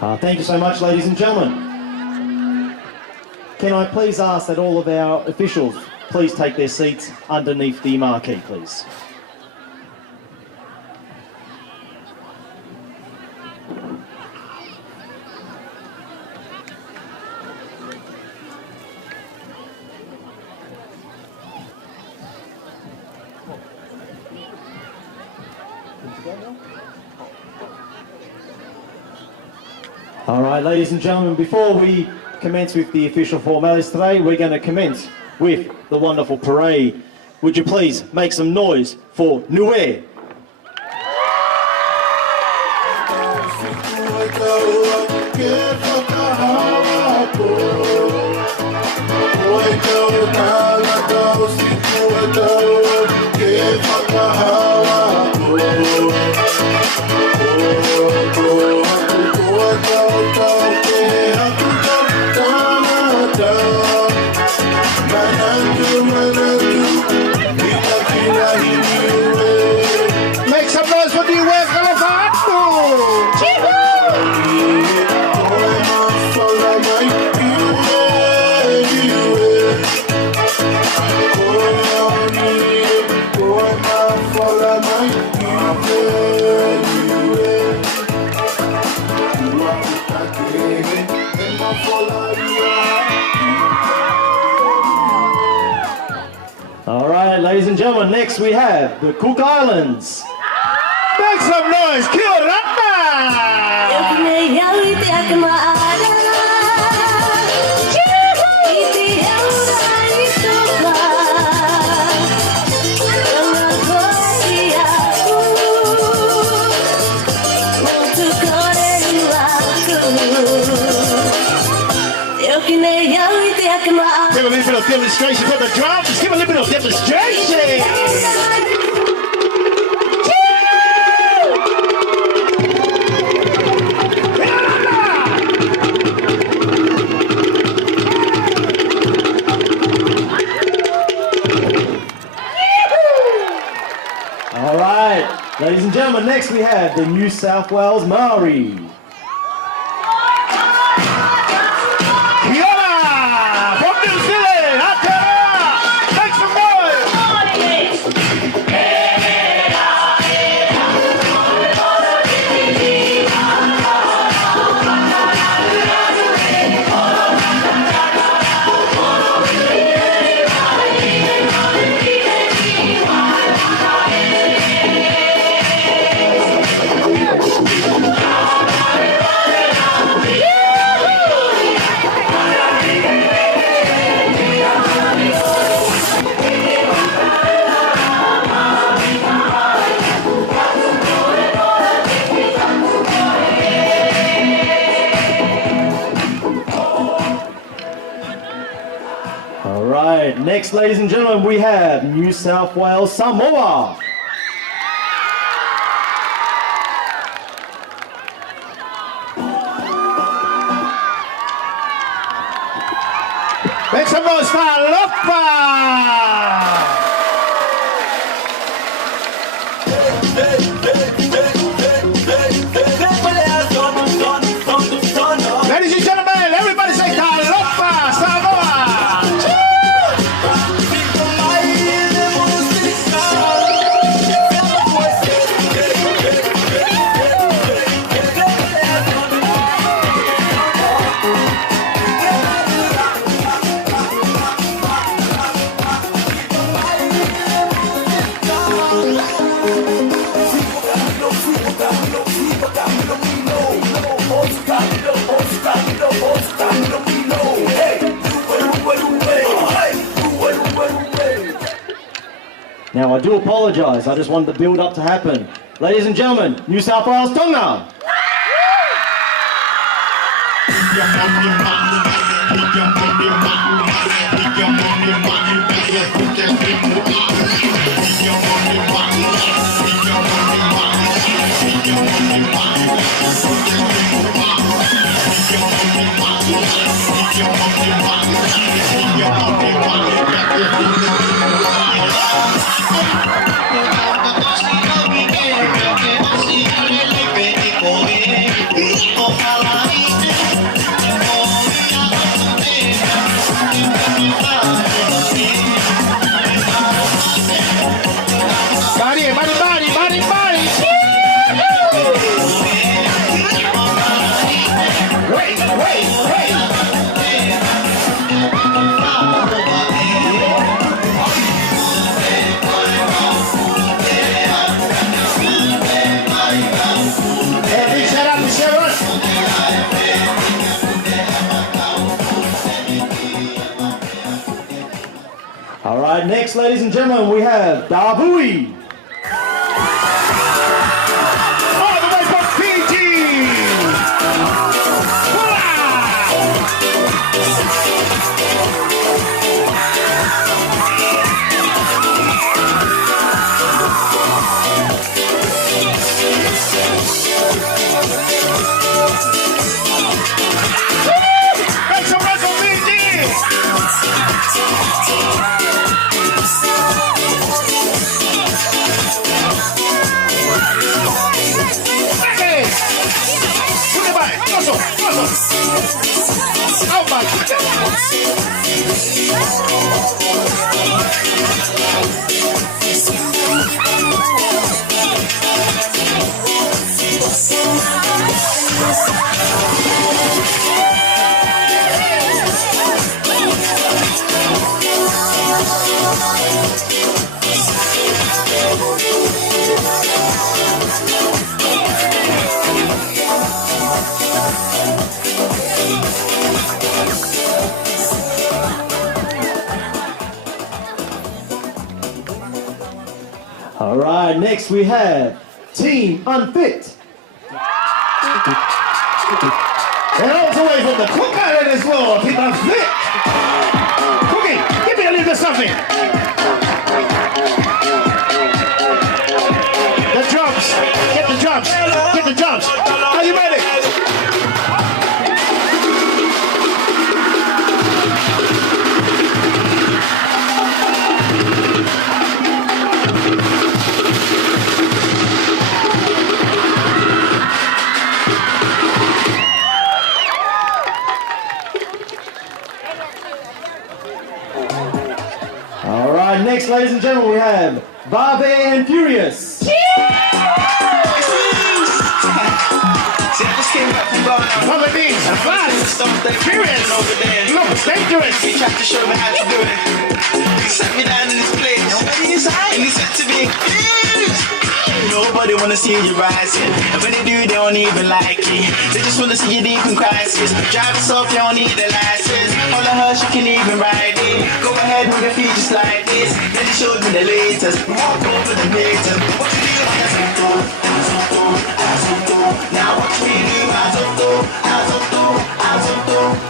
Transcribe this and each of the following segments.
Thank you so much, ladies and gentlemen. Can I please ask that all of our officials please take their seats underneath the marquee, please. All right, ladies and gentlemen, before we commence with the official formalities today, we're going to commence with the wonderful parade. Would you please make some noise for Nue? Make some noise for the West All right, ladies and gentlemen, next we have the Cook Islands. Make some noise, kill Rapa! Give a little bit of demonstration for the drums. Give a little bit of demonstration. All right, ladies and gentlemen, next we have the New South Wales Maori. Next, ladies and gentlemen, we have New South Wales Samoa. Make some noise for Alofa! Ladies and gentlemen, everybody say Alofa, Samoa! Now, I do apologise, I just wanted the build-up to happen. Ladies and gentlemen, New South Wales Tonga! Ojalá next, ladies and gentlemen, we have Dabui. All the way from Fiji. Make some noise for Fiji. Oh my All right, next we have Team Unfit. And all the way from the Cook Island as well, people are fit. Cookie, give me a little bit of something. The drums, get the drums, get the drums. Are you ready? All right, next, ladies and gentlemen, we have Barbe and Furious. See, I just came back from Ghana. Mother Beans, fast, furious, look, dangerous. He tried to show me how to do it. He sat me down in this place, and he said to me, nobody wanna see you rising. And when they do, they don't even like it. They just wanna see you deep in crisis. Drive us off, you don't need a license. All of her, she can even ride it. Go ahead, move your feet just like this. Then she showed me the latest. Walk over the haters. What you do? Now watch me do my zoto.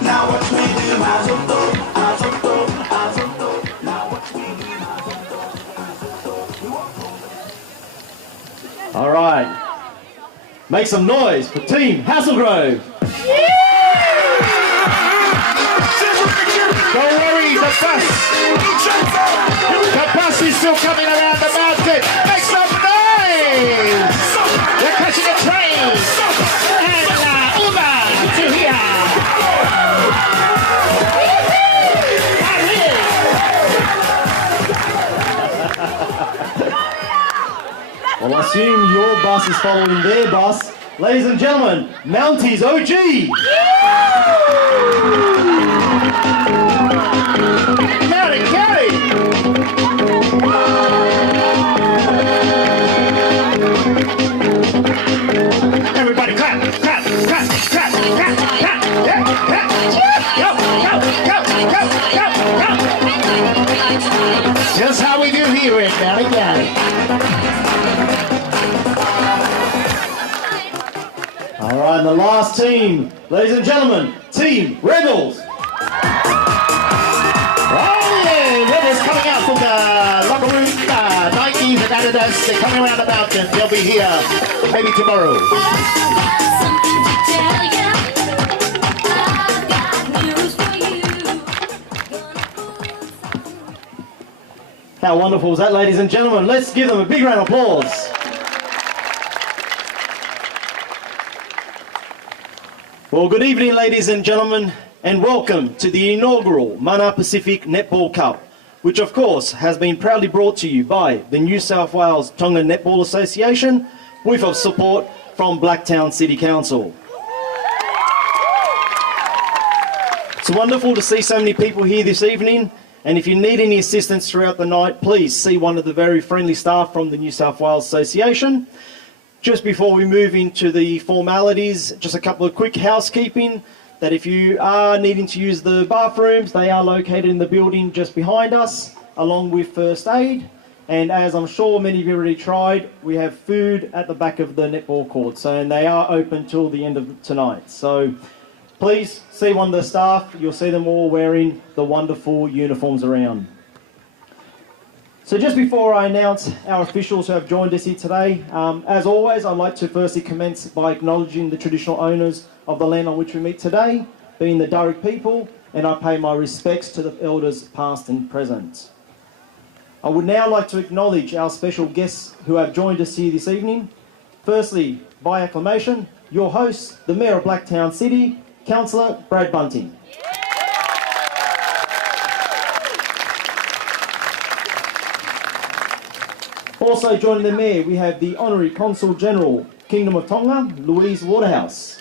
Now watch me do my zoto. Now watch me do my zoto. All right, make some noise for Team Hasselgrove. Don't worry, the bus is still coming around the mountain. Make some noise! They're catching a train! And Uber to here! Well, I assume your bus is following their bus. Ladies and gentlemen, Mounties OG. Carry, carry! Everybody clap, clap, clap, clap, clap, clap, yeah, yeah. Go, go, go, go, go, go. Just how we do here in Valley County. All right, and the last team, ladies and gentlemen, Team Rebels. Oh yeah, Rebels coming out from the locker room, Nikes and Adidas. They're coming around the mountain. They'll be here maybe tomorrow. How wonderful was that, ladies and gentlemen? Let's give them a big round of applause. Well, good evening, ladies and gentlemen, and welcome to the inaugural Mana Pacific Netball Cup, which of course has been proudly brought to you by the New South Wales Tonga Netball Association with support from Blacktown City Council. It's wonderful to see so many people here this evening, and if you need any assistance throughout the night, please see one of the very friendly staff from the New South Wales Association. Just before we move into the formalities, just a couple of quick housekeeping, that if you are needing to use the bathrooms, they are located in the building just behind us. along with first aid. And as I'm sure many of you already tried, we have food at the back of the netball court. And they are open till the end of tonight. So please see one of the staff. You'll see them all wearing the wonderful uniforms around. So just before I announce our officials who have joined us here today, as always, I'd like to firstly commence by acknowledging the traditional owners of the land on which we meet today, being the Druitt people, and I pay my respects to the elders past and present. I would now like to acknowledge our special guests who have joined us here this evening. Firstly, by acclamation, your host, the Mayor of Blacktown City, Councillor Brad Bunting. Also joining the Mayor, we have the Honorary Consul General, Kingdom of Tonga, Louise Waterhouse.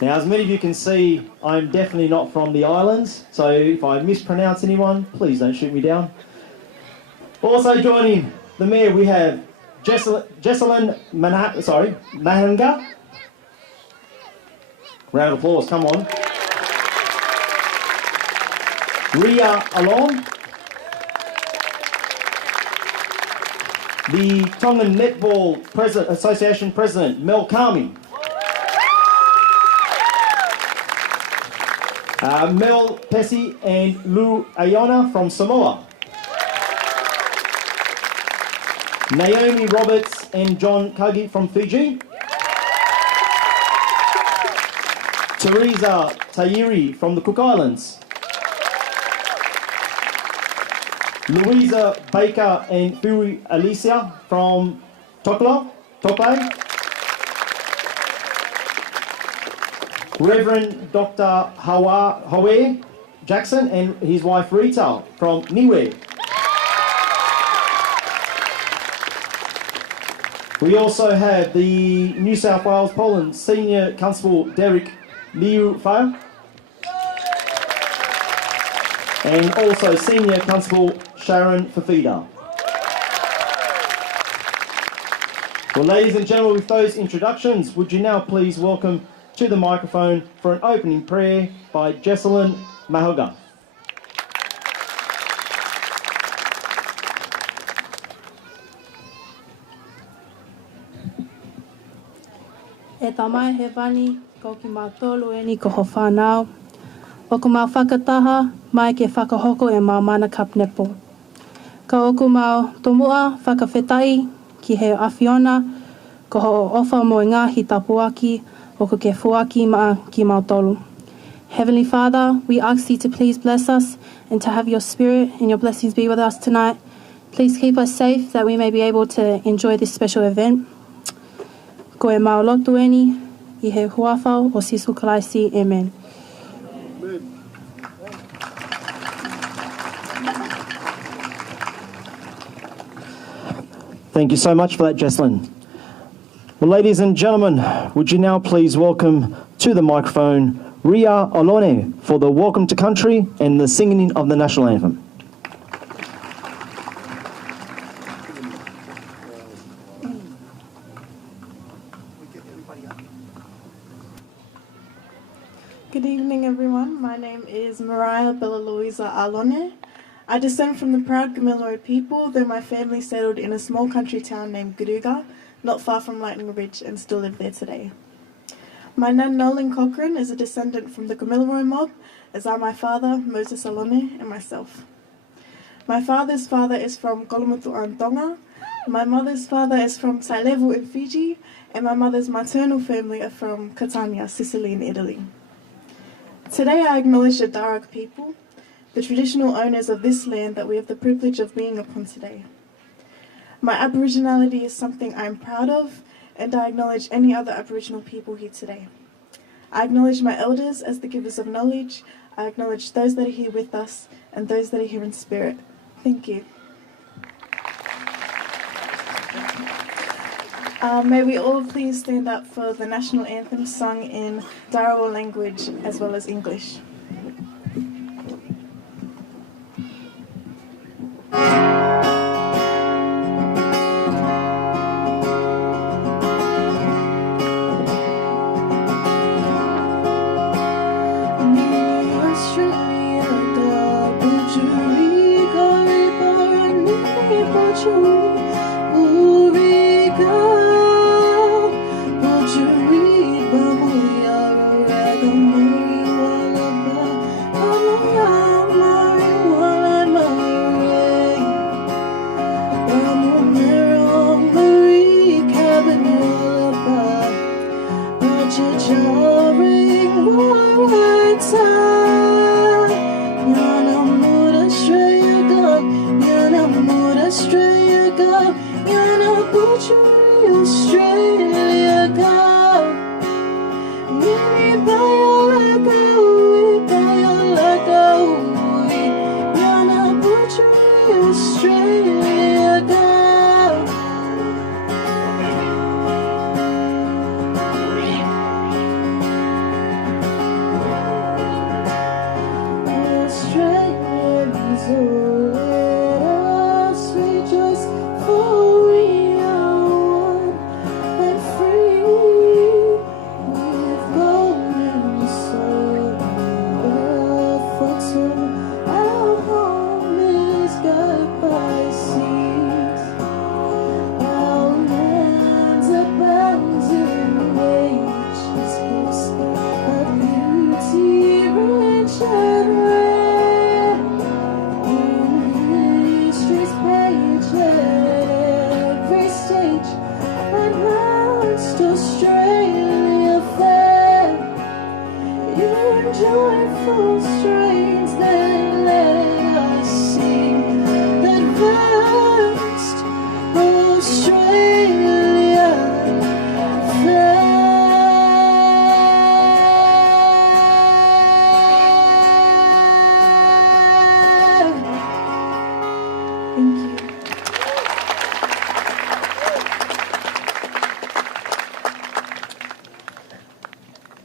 Now, as many of you can see, I'm definitely not from the islands, so if I mispronounce anyone, please don't shoot me down. Also joining the Mayor, we have Jessalyn Mahanga. Round of applause, come on. Ria Alon, the Tonga Netball Association President, Mel Kami. Mel Pessi and Lou Ayona from Samoa. Naomi Roberts and John Kagi from Fiji. Teresa Tairi from the Cook Islands. Louisa Baker and Fui Alicia from Toklai. Reverend Dr. Hawe Jackson and his wife Rita from Niue. We also have the New South Wales Poland Senior Constable Derek Liufau and also Senior Constable Sharon Fafida. Well, ladies and gentlemen, with those introductions, would you now please welcome to the microphone for an opening prayer by Jessalyn Mahanga. E tamai he wani, ko ki mau tolu e ni ko ho whanau. O ko mau whakataha, mai ke whakahoko e mau mana cup netball. Ka oku mau tomua whakawhetai ki he awhiona, ko ho ofa mo ngāhi tapuaki, o ko ke fuaki maa ki mau tolu. Heavenly Father, we ask you to please bless us and to have your spirit and your blessings be with us tonight. Please keep us safe that we may be able to enjoy this special event. Ko e mau lotu eni, I he huafau o Sisu Kalaisi. Amen. Thank you so much for that, Jessalyn. Well, ladies and gentlemen, would you now please welcome to the microphone Ria Olone for the Welcome to Country and the singing of the National Anthem. Good evening, everyone. My name is Mariah Bella Louisa Alone. I descend from the proud Moimoi people, though my family settled in a small country town named Guruga, not far from Lightning Ridge, and still live there today. My nan Nolan Cochrane is a descendant from the Moimoi mob, as are my father, Moses Alone, and myself. My father's father is from Kolomotu'an, Tonga. My mother's father is from Tailevu in Fiji, and my mother's maternal family are from Catania, Sicily in Italy. Today I acknowledge the Darug people, the traditional owners of this land that we have the privilege of being upon today. My Aboriginality is something I am proud of, and I acknowledge any other Aboriginal people here today. I acknowledge my elders as the givers of knowledge. I acknowledge those that are here with us and those that are here in spirit. Thank you. May we all please stand up for the national anthem sung in Dharawal language as well as English.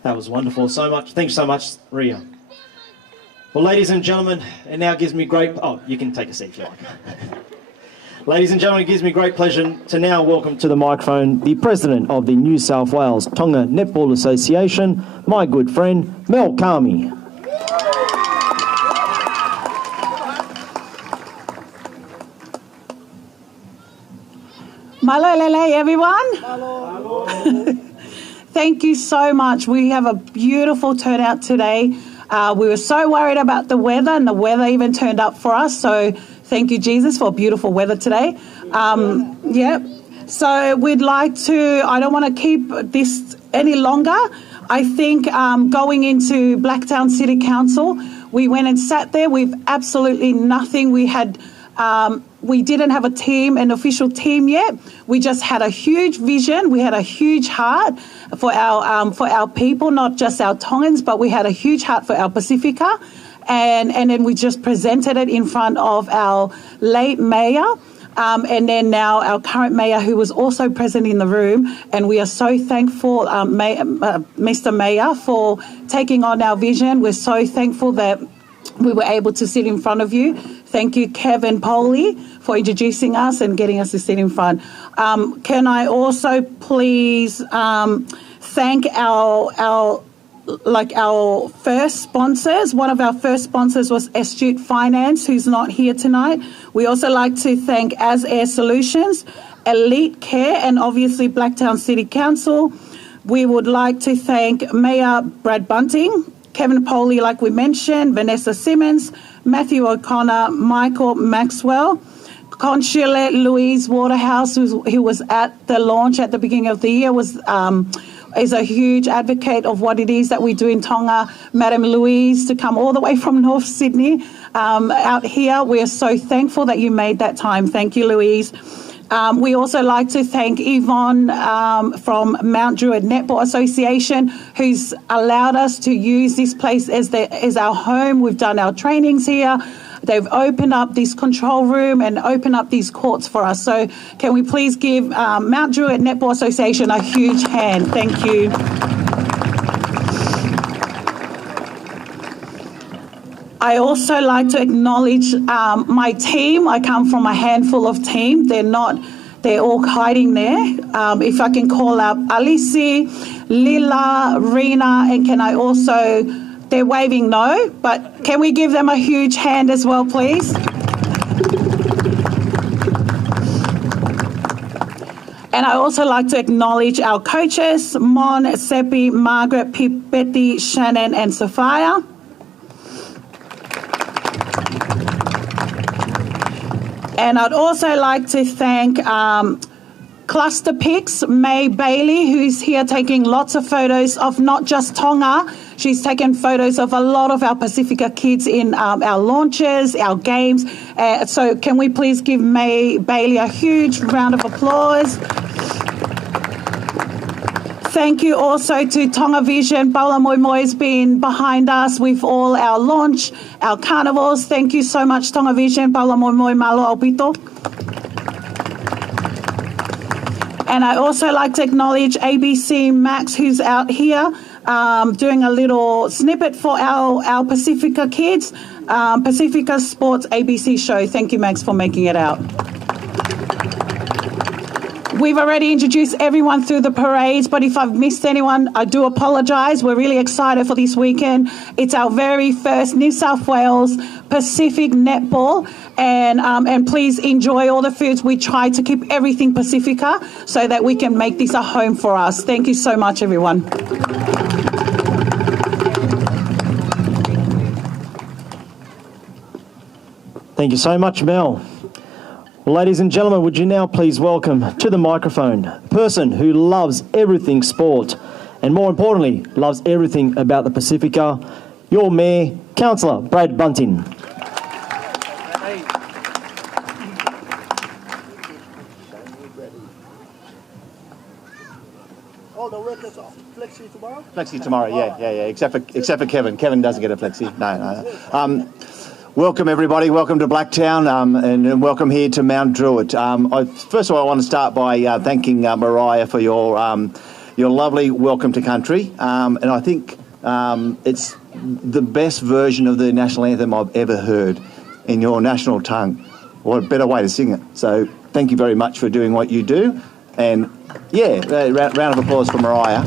That was wonderful. Thanks so much, Ria. Well, ladies and gentlemen, it now gives me great... Oh, you can take a seat if you like. Ladies and gentlemen, it gives me great pleasure to now welcome to the microphone the President of the New South Wales Tonga Netball Association, my good friend, Mel Kami. Malo lele, everyone. Malo. Thank you so much. We have a beautiful turnout today. We were so worried about the weather, and the weather even turned up for us. So thank you, Jesus, for beautiful weather today. So we'd like to, I don't want to keep this any longer. I think going into Blacktown City Council, we went and sat there with absolutely nothing. We didn't have a team, an official team yet. We just had a huge vision. We had a huge heart for our people, not just our Tongans, but we had a huge heart for our Pacifica. And then we just presented it in front of our late mayor, and then now our current mayor, who was also present in the room. And we are so thankful, Mr. Mayor, for taking on our vision. We're so thankful that we were able to sit in front of you. Thank you, Kev and Paula, for introducing us and getting us to sit in front. Can I also please thank our first sponsors. One of our first sponsors was Astute Finance, who's not here tonight. We also like to thank As Air Solutions, Elite Care, and obviously Blacktown City Council. We would like to thank Mayor Brad Bunting, Kevin Poley, like we mentioned, Vanessa Simmons, Matthew O'Connor, Michael Maxwell, Consulate Louise Waterhouse, who was at the launch at the beginning of the year, is a huge advocate of what it is that we do in Tonga. Madam Louise, to come all the way from North Sydney out here. We are so thankful that you made that time. Thank you, Louise. We also like to thank Yvonne from Mount Druitt Netball Association, who's allowed us to use this place as our home. We've done our trainings here. They've opened up this control room and opened up these courts for us. So can we please give Mount Druitt Netball Association a huge hand? Thank you. I also like to acknowledge my team. I come from a handful of team. They're all hiding there. If I can call out Alisi, Lila, Rena, and can I also, they're waving no, but can we give them a huge hand as well, please? And I also like to acknowledge our coaches, Mon, Seppi, Margaret, Pip, Betty, Shannon and Sophia. And I'd also like to thank Cluster Pics, May Bailey, who's here taking lots of photos of not just Tonga. She's taken photos of a lot of our Pacifica kids in our launches, our games. So can we please give May Bailey a huge round of applause? Thank you also to Tonga Vision. Paula Moimoi has been behind us with all our launch, our carnivals. Thank you so much, Tonga Vision. Paula Moimoi, Malo Aupito. And I also like to acknowledge ABC Max, who's out here doing a little snippet for our Pacifica kids, Pacifica Sports ABC show. Thank you, Max, for making it out. We've already introduced everyone through the parades, but if I've missed anyone, I do apologise. We're really excited for this weekend. It's our very first New South Wales Pacific Netball, and please enjoy all the foods. We try to keep everything Pacifica so that we can make this a home for us. Thank you so much, everyone. Thank you so much, Mel. Well, ladies and gentlemen, would you now please welcome to the microphone a person who loves everything sport and, more importantly, loves everything about the Pacifica, your Mayor, Councillor Brad Bunting. Oh, the workers off flexi tomorrow? Flexi tomorrow, yeah. Except for Kevin. Kevin doesn't get a flexi. No. Welcome everybody. Welcome to Blacktown, and welcome here to Mount Druitt. First of all, I want to start by thanking Mariah for your lovely welcome to country, and I think it's the best version of the national anthem I've ever heard in your national tongue. What a better way to sing it. So thank you very much for doing what you do, and round of applause for Mariah.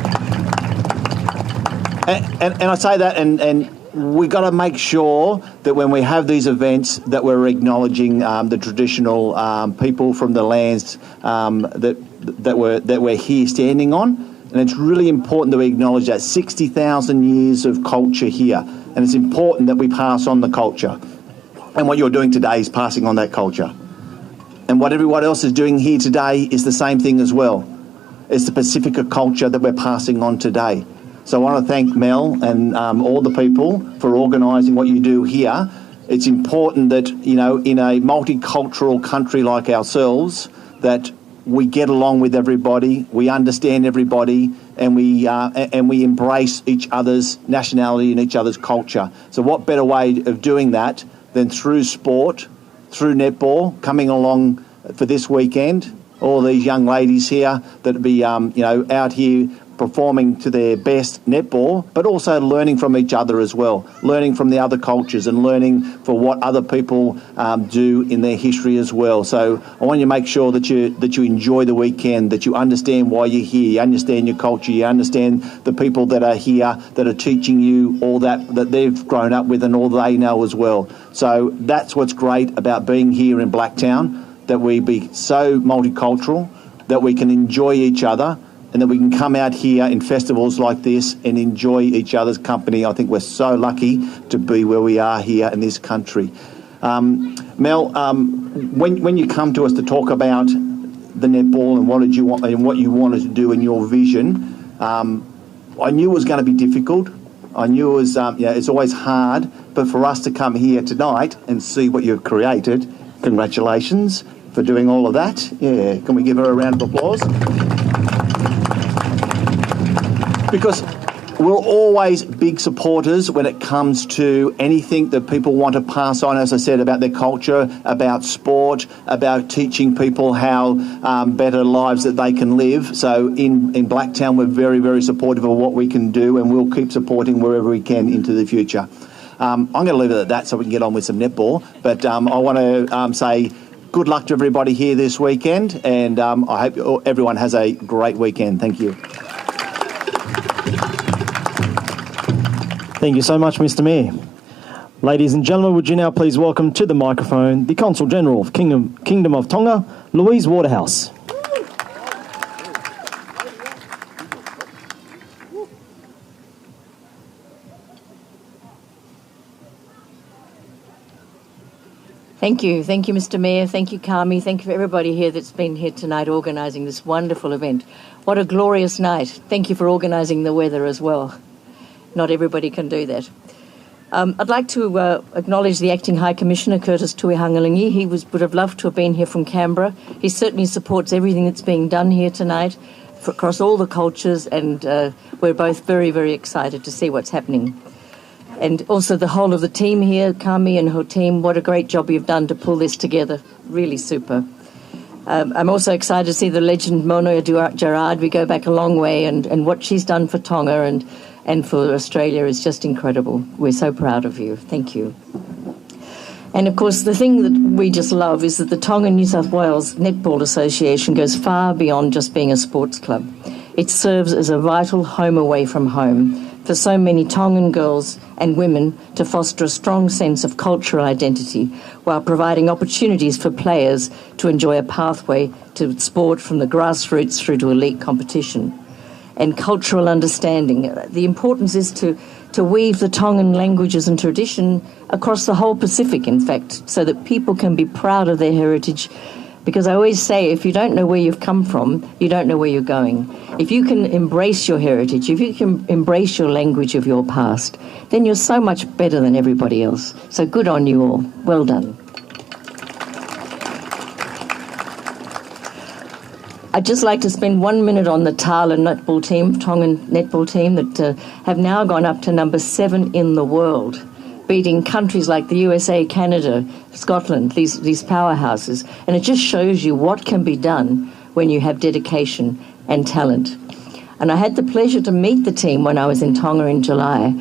And I say that, and we got to make sure that when we have these events that we're acknowledging the traditional people from the lands that we're here standing on, and it's really important that we acknowledge that 60,000 years of culture here, and it's important that we pass on the culture. And what you're doing today is passing on that culture. And what everyone else is doing here today is the same thing as well. It's the Pacifica culture that we're passing on today. So I want to thank Mel and all the people for organising what you do here. It's important that, in a multicultural country like ourselves, that we get along with everybody, we understand everybody, and we embrace each other's nationality and each other's culture. So what better way of doing that than through sport, through netball, coming along for this weekend, all these young ladies here that be, out here performing to their best netball, but also learning from each other as well, learning from the other cultures and learning for what other people do in their history as well. So I want you to make sure that you enjoy the weekend, that you understand why you're here, you understand your culture, you understand the people that are here that are teaching you all that they've grown up with and all they know as well. So that's what's great about being here in Blacktown, that we be so multicultural, that we can enjoy each other, and that we can come out here in festivals like this and enjoy each other's company. I think we're so lucky to be where we are here in this country. Mel, when you come to us to talk about the netball and what did you want and what you wanted to do in your vision, I knew it was going to be difficult. I knew it was, it's always hard. But for us to come here tonight and see what you've created, congratulations for doing all of that. Yeah, can we give her a round of applause? Because we're always big supporters when it comes to anything that people want to pass on, as I said, about their culture, about sport, about teaching people how better lives that they can live. So in Blacktown, we're very, very supportive of what we can do, and we'll keep supporting wherever we can into the future. I'm going to leave it at that so we can get on with some netball. But I want to say good luck to everybody here this weekend, and I hope everyone has a great weekend. Thank you. Thank you so much, Mr. Mayor. Ladies and gentlemen, would you now please welcome to the microphone the Consul General of Kingdom of Tonga, Louise Waterhouse. Thank you, Mr. Mayor. Thank you, Kami. Thank you for everybody here that's been here tonight organising this wonderful event. What a glorious night. Thank you for organising the weather as well. Not everybody can do that. I'd like to acknowledge the Acting High Commissioner, Curtis Tuihangalingi. He would have loved to have been here from Canberra. He certainly supports everything that's being done here tonight across all the cultures, and we're both very, very excited to see what's happening. And also the whole of the team here, Kami and her team, what a great job you've done to pull this together. Really super. I'm also excited to see the legend Mono Gerard. We go back a long way, and what she's done for Tonga and for Australia is just incredible. We're so proud of you. Thank you. And of course, the thing that we just love is that the Tonga New South Wales Netball Association goes far beyond just being a sports club. It serves as a vital home away from home for so many Tongan girls and women to foster a strong sense of cultural identity while providing opportunities for players to enjoy a pathway to sport from the grassroots through to elite competition. And cultural understanding. The importance is to weave the Tongan languages and tradition across the whole Pacific, in fact, so that people can be proud of their heritage. Because I always say, if you don't know where you've come from, you don't know where you're going. If you can embrace your heritage, if you can embrace your language of your past, then you're so much better than everybody else. So good on you all. Well done. I'd just like to spend 1 minute on the Tala netball team, Tongan netball team, that have now gone up to number 7 in the world, beating countries like the USA, Canada, Scotland, these powerhouses. And it just shows you what can be done when you have dedication and talent. And I had the pleasure to meet the team when I was in Tonga in July.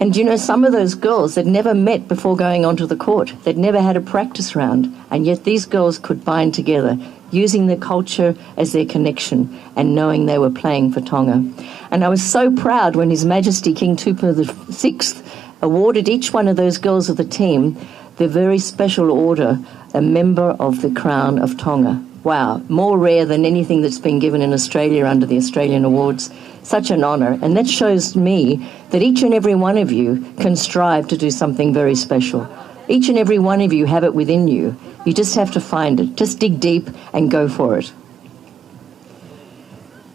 And, you know, some of those girls had never met before going onto the court. They'd never had a practice round. And yet these girls could bind together, using their culture as their connection and knowing they were playing for Tonga. And I was so proud when His Majesty King Tupa VI awarded each one of those girls of the team the very special order, a member of the Crown of Tonga. Wow, more rare than anything that's been given in Australia under the Australian Awards. Such an honour. And that shows me that each and every one of you can strive to do something very special. Each and every one of you have it within you. You just have to find it. Just dig deep and go for it.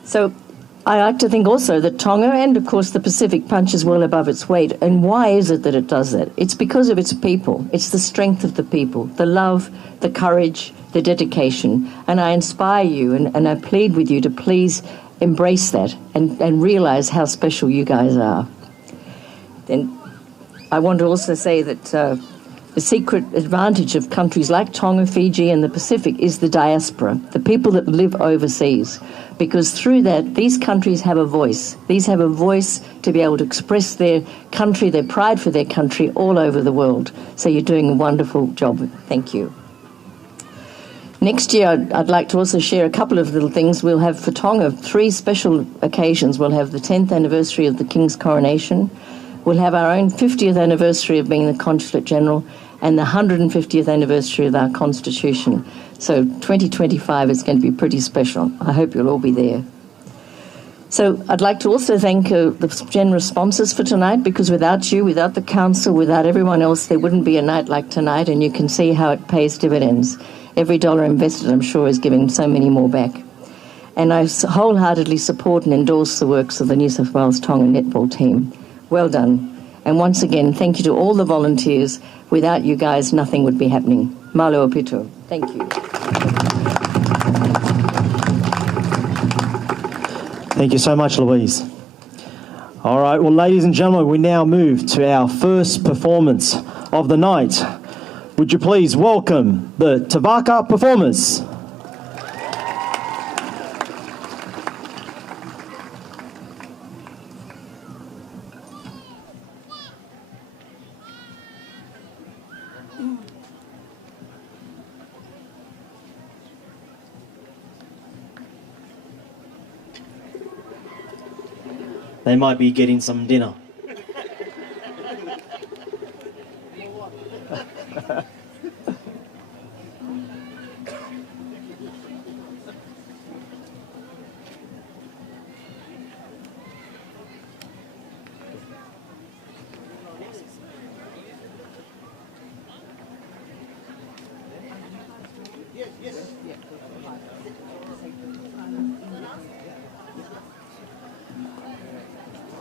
So I like to think also that Tonga and, of course, the Pacific punches well above its weight. And why is it that it does that? It's because of its people. It's the strength of the people, the love, the courage, the dedication. And I inspire you and I plead with you to please embrace that and realise how special you guys are. Then I want to also say that the secret advantage of countries like Tonga, Fiji and the Pacific is the diaspora, the people that live overseas, because through that these countries have a voice. These have a voice to be able to express their country, their pride for their country all over the world. So you're doing a wonderful job. Thank you. Next year, I'd like to also share a couple of little things. We'll have for Tonga 3 special occasions. We'll have the 10th anniversary of the King's coronation. We'll have our own 50th anniversary of being the Consulate General and the 150th anniversary of our Constitution. So 2025 is going to be pretty special. I hope you'll all be there. So I'd like to also thank the generous sponsors for tonight, because without you, without the Council, without everyone else, there wouldn't be a night like tonight, and you can see how it pays dividends. Every dollar invested, I'm sure, is giving so many more back. And I wholeheartedly support and endorse the works of the New South Wales Tonga Netball team. Well done. And once again, thank you to all the volunteers. Without you guys, nothing would be happening. Malo Aupito. Thank you. Thank you so much, Louise. All right, well, ladies and gentlemen, we now move to our first performance of the night. Would you please welcome the Tavaka performers? They might be getting some dinner.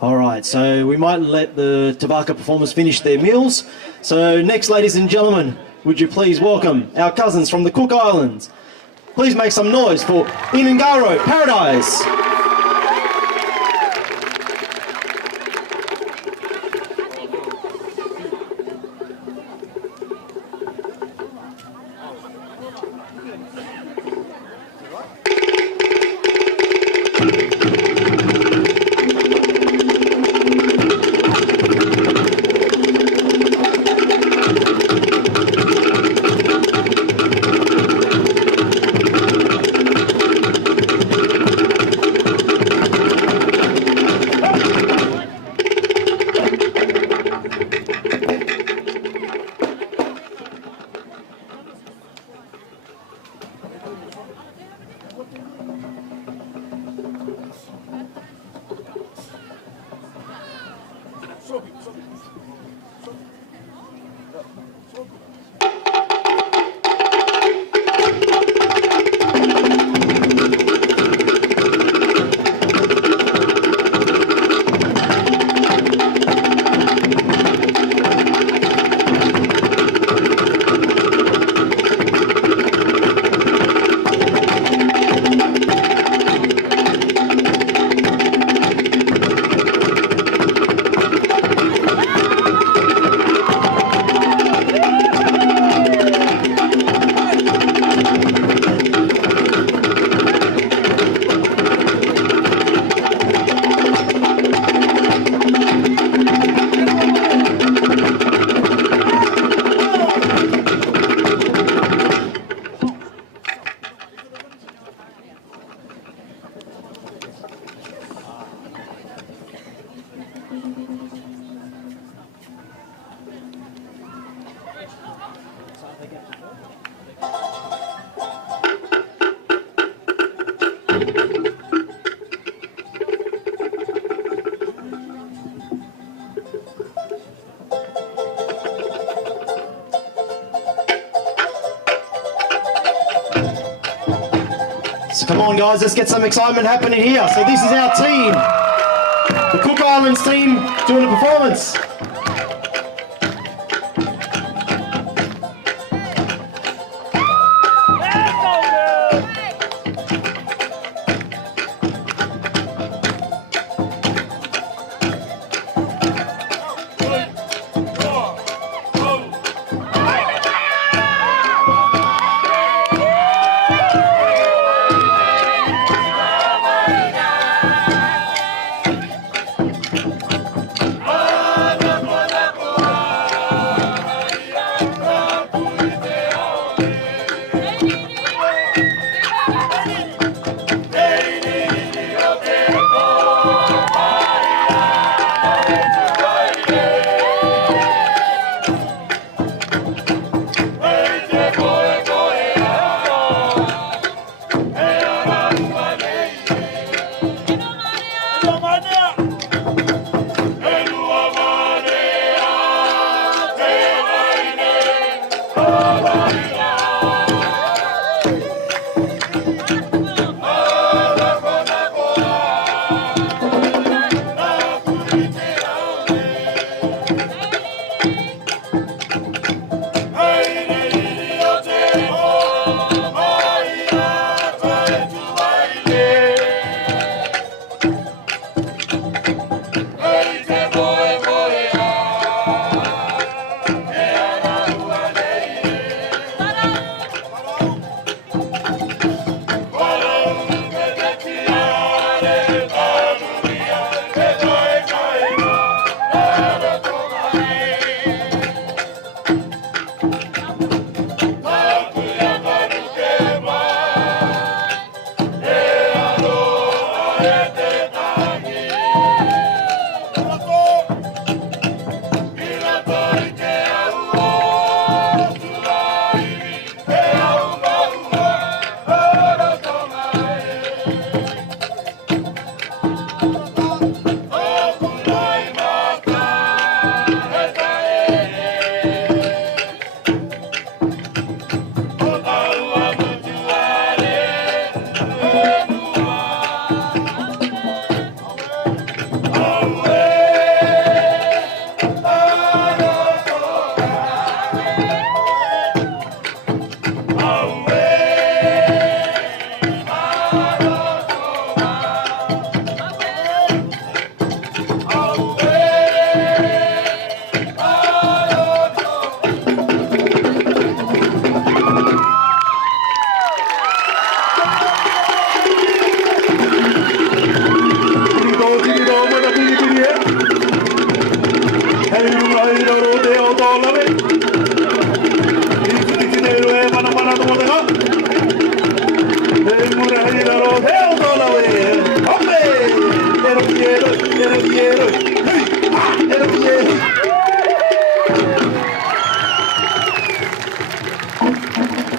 All right, so we might let the Tabaka performers finish their meals. So next, ladies and gentlemen, would you please welcome our cousins from the Cook Islands. Please make some noise for Inaugural Paradise. So come on guys, let's get some excitement happening here. So this is our team, the Cook Islands team doing the performance. Oh,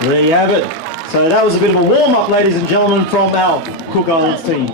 There you have it. So that was a bit of a warm-up, ladies and gentlemen, from our Cook Islands team.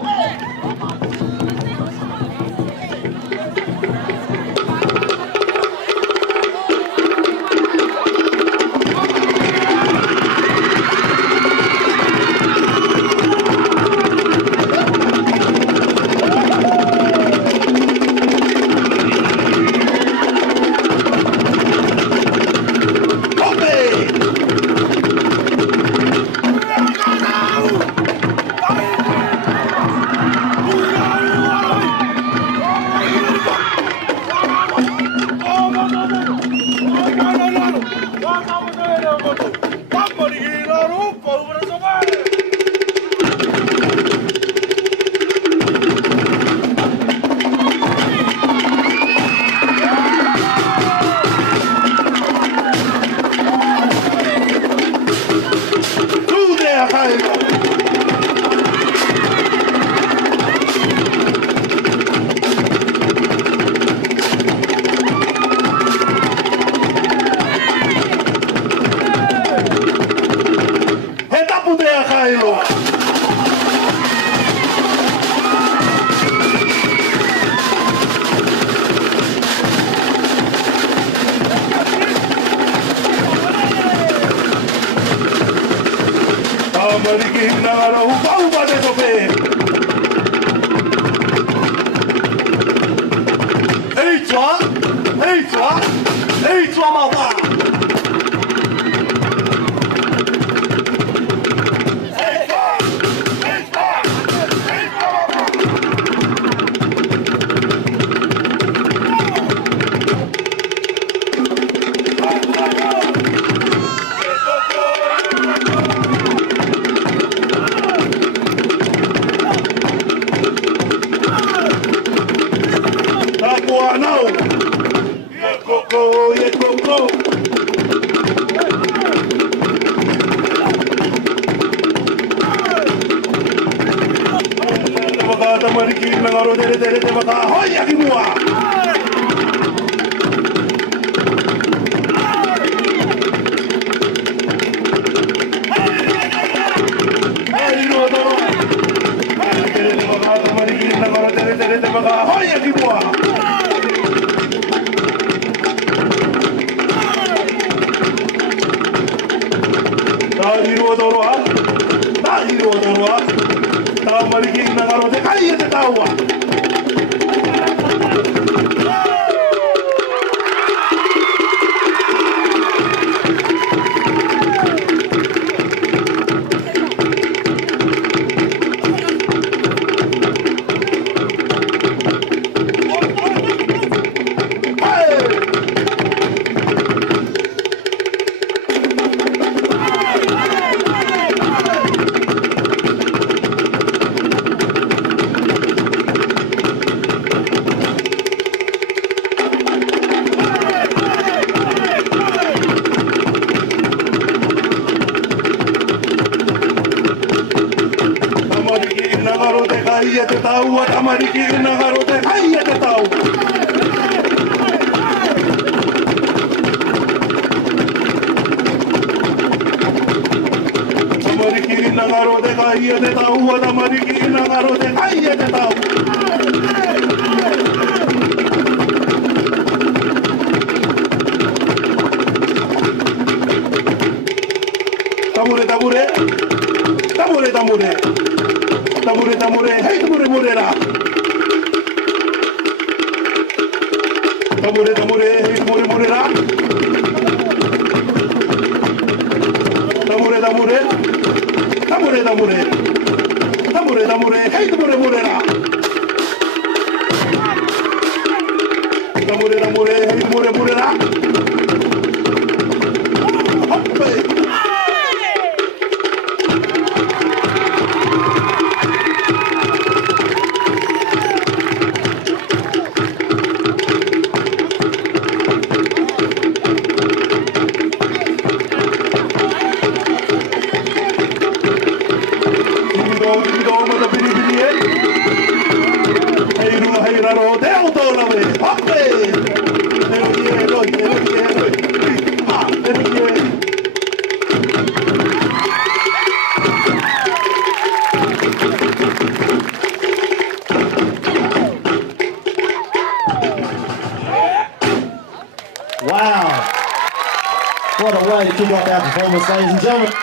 off our performance, ladies and gentlemen.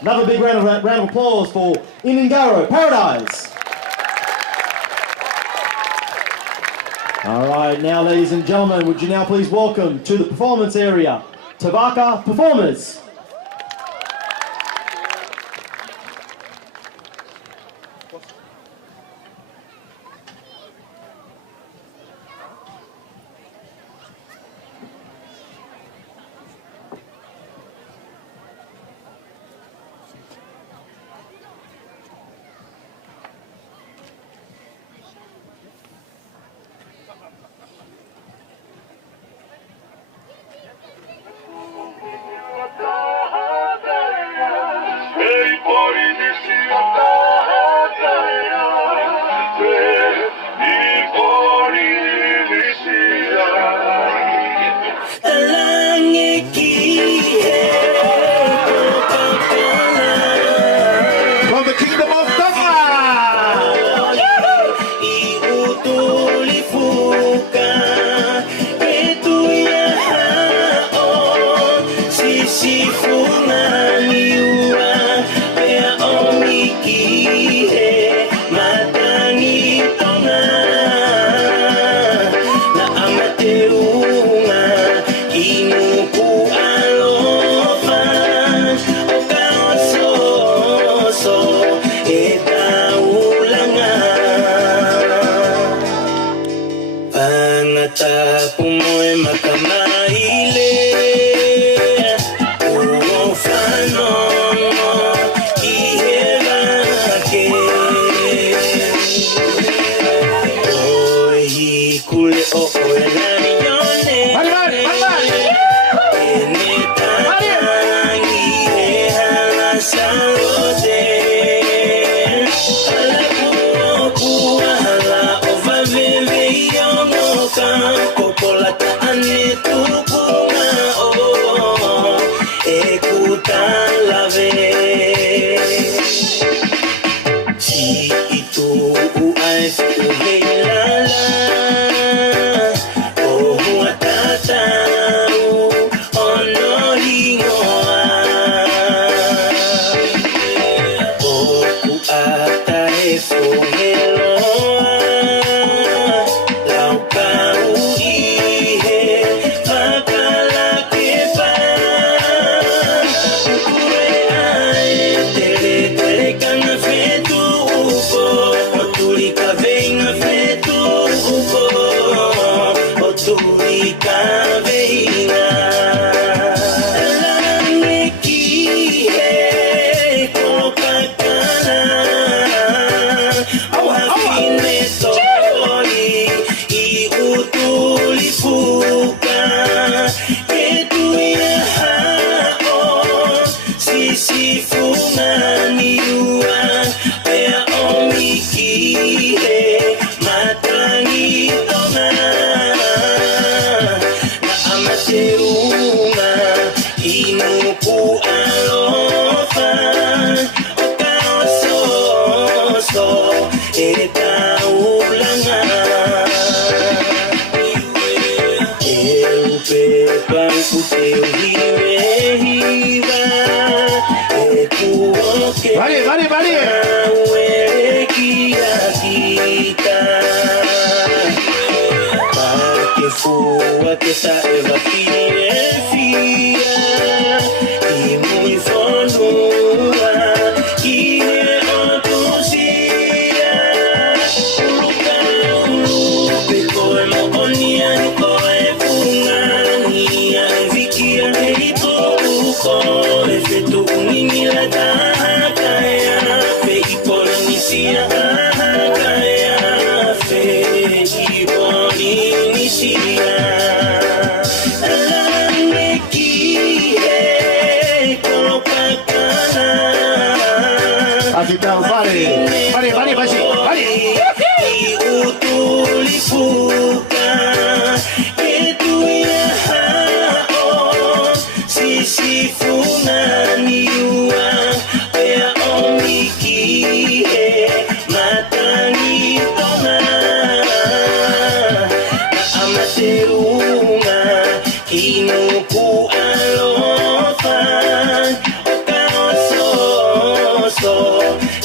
Another big round of applause for Inaugural Paradise. All right, now, ladies and gentlemen, would you now please welcome to the performance area, Tavaka performers.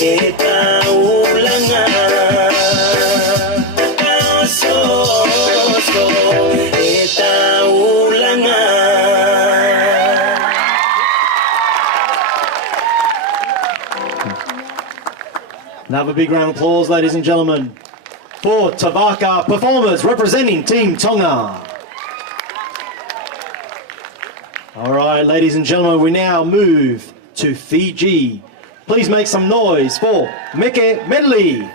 etaulanga takasoso etaulanga. Another big round of applause, ladies and gentlemen, for Tavaka performers representing Team Tonga. All right, ladies and gentlemen, we now move to Fiji. Please make some noise for Meke Medley.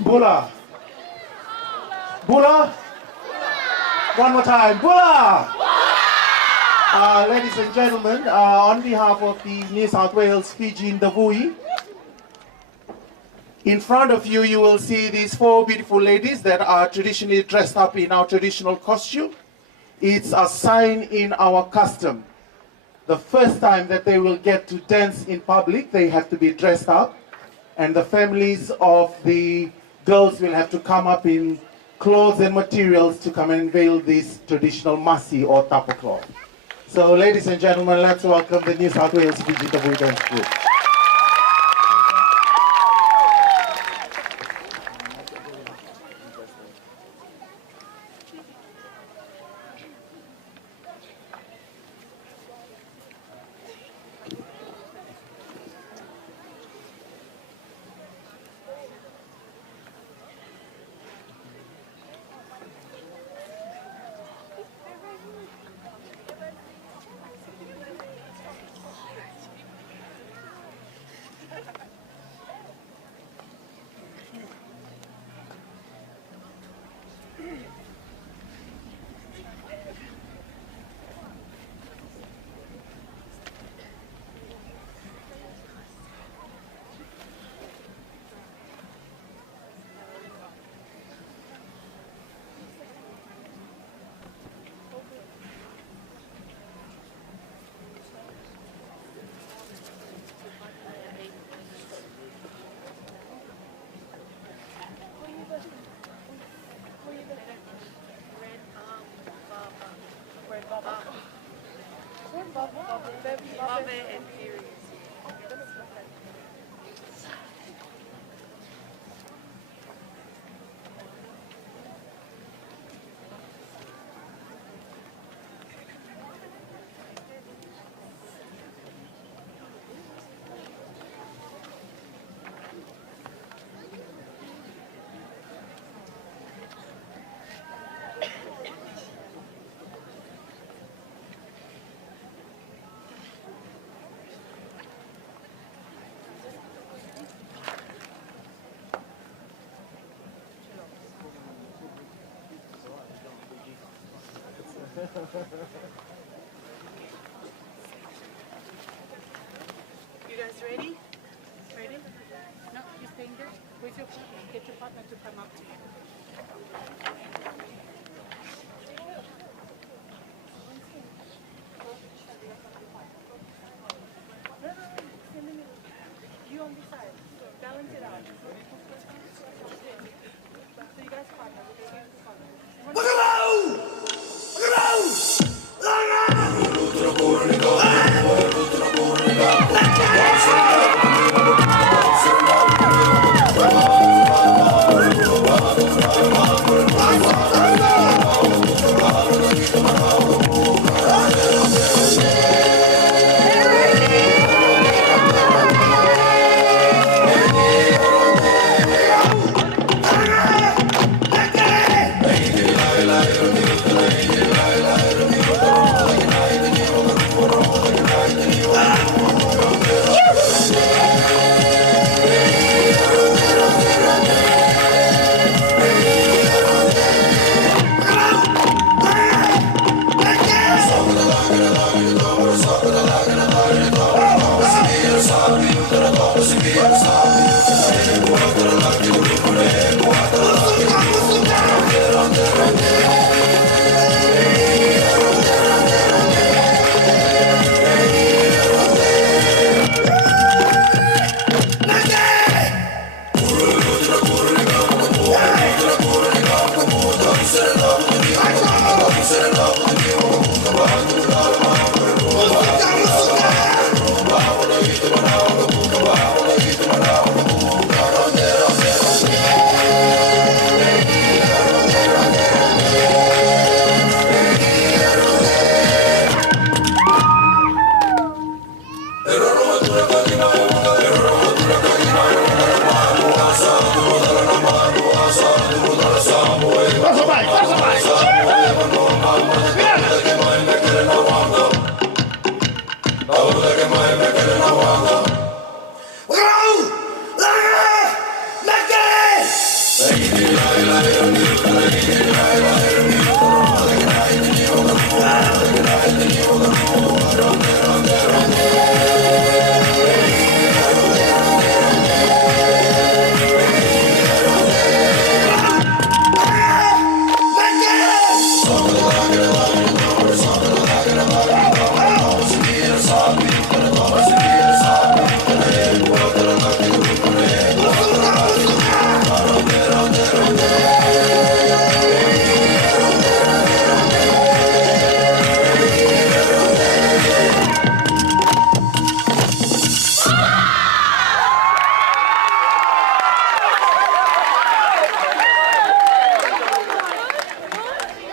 Bula. Bula. One more time. Bula. Ladies and gentlemen, on behalf of the New South Wales Fijian Davui, in front of you, you will see these four beautiful ladies that are traditionally dressed up in our traditional costume. It's a sign in our custom. The first time that they will get to dance in public, they have to be dressed up, and the families of the girls will have to come up in clothes and materials to come and unveil this traditional masi or tapa cloth. So, ladies and gentlemen, let's welcome the New South Wales Fiji Davui Dance Group. You guys ready? Ready? No, you're staying there? Where's your partner? Get your partner to come up to you.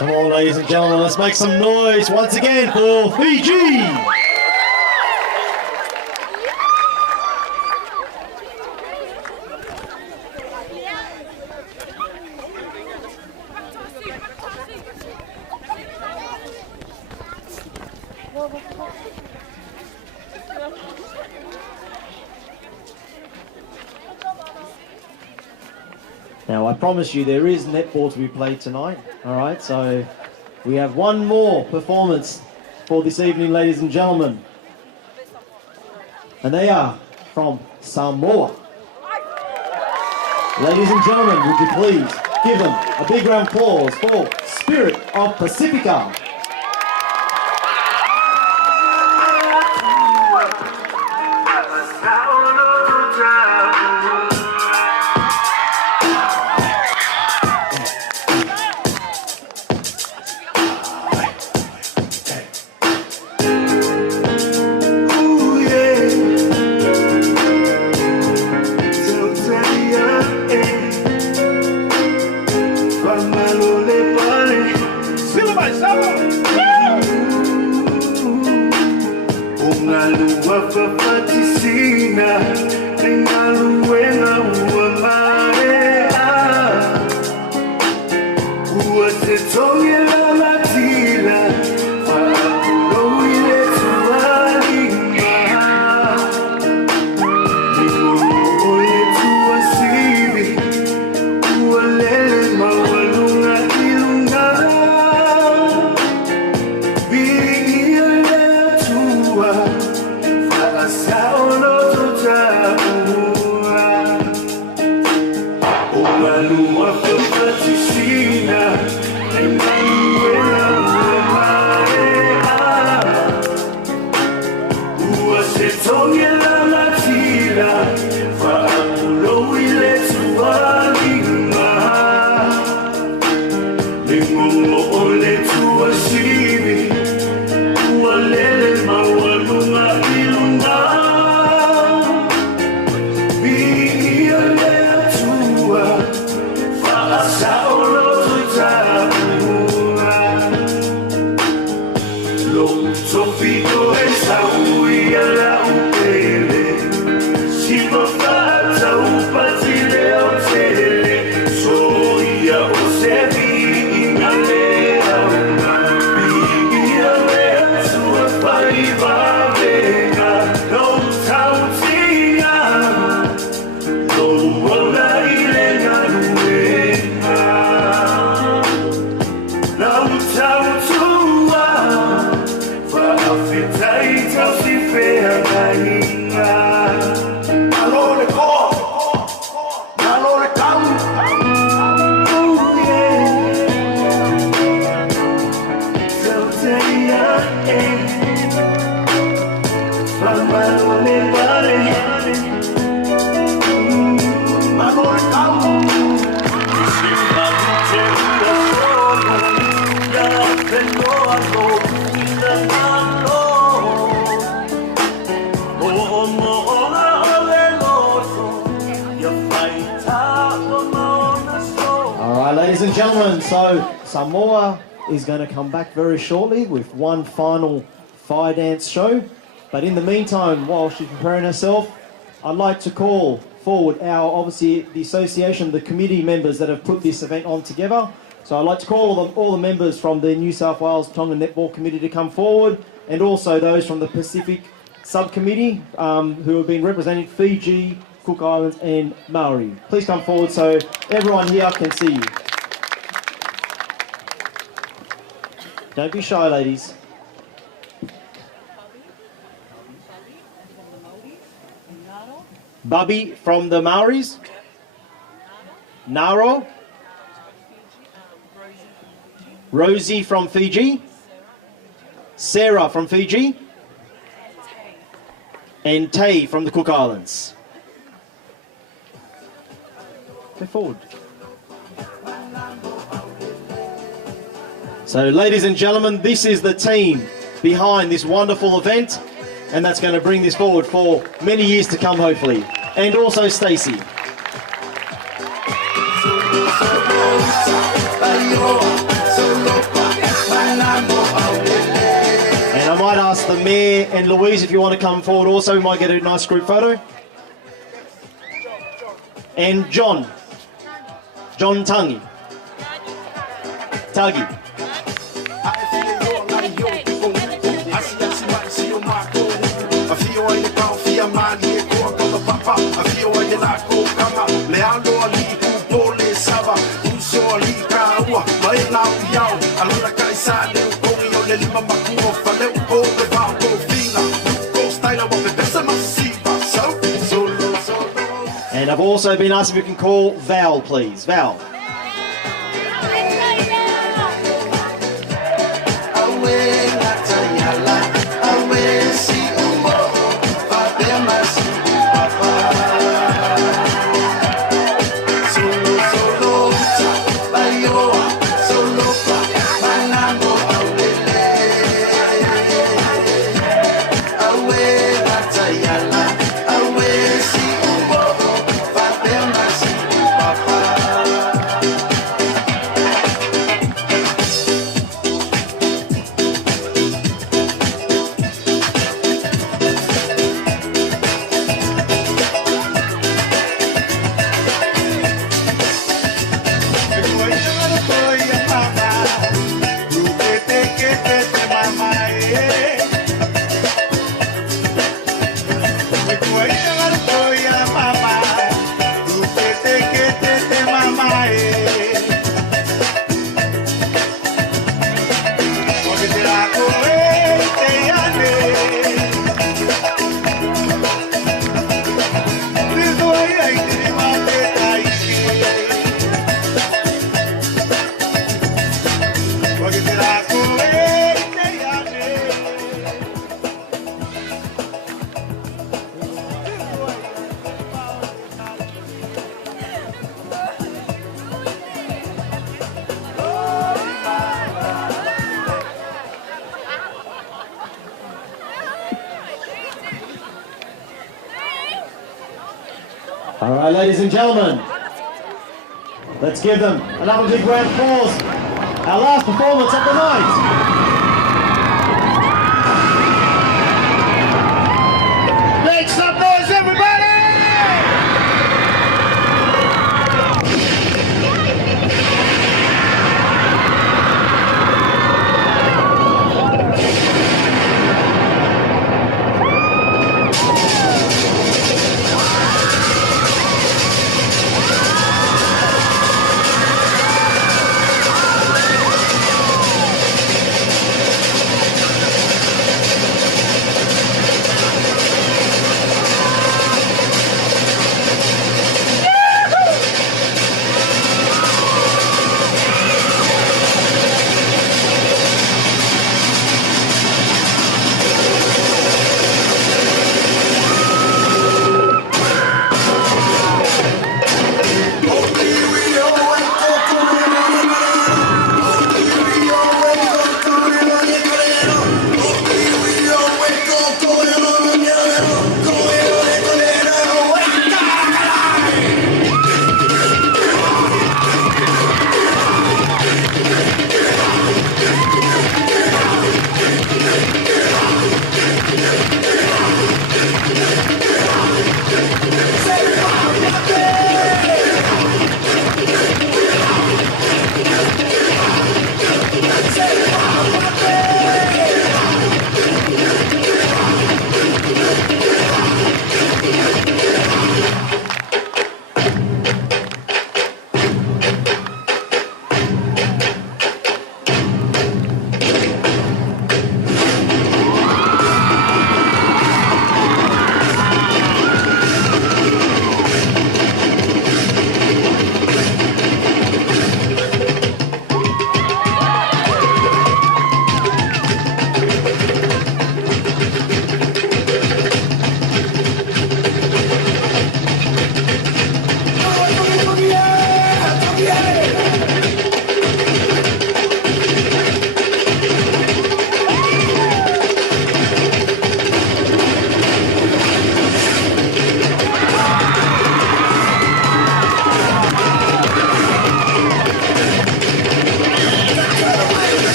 Come on, ladies and gentlemen, let's make some noise once again for Fiji. Now, I promise you there is netball to be played tonight, all right? So we have one more performance for this evening, ladies and gentlemen. And they are from Samoa. Ladies and gentlemen, would you please give them a big round of applause for Spirit of Pacifica. Ladies and gentlemen, so Samoa is going to come back very shortly with one final fire dance show. But in the meantime, while she's preparing herself, I'd like to call forward our, obviously, the association, the committee members that have put this event on together. So I'd like to call all the members from the New South Wales Tonga Netball Committee to come forward, and also those from the Pacific Subcommittee who have been representing Fiji, Cook Islands and Maori. Please come forward so everyone here can see you. Don't be shy, ladies. Bubby from the Maoris. Naro. Rosie from Fiji. Sarah from Fiji. And Tay from the Cook Islands. Go forward. So, ladies and gentlemen, this is the team behind this wonderful event, and that's going to bring this forward for many years to come, hopefully. And also Stacey. So Mayor and Louise, if you want to come forward also, we might get a nice group photo. And John Tangi. Tagi. And I've also been asked if we can call Val, please. Val. All right, ladies and gentlemen, let's give them another big round of applause. Our last performance of the night. Make some noise, everybody!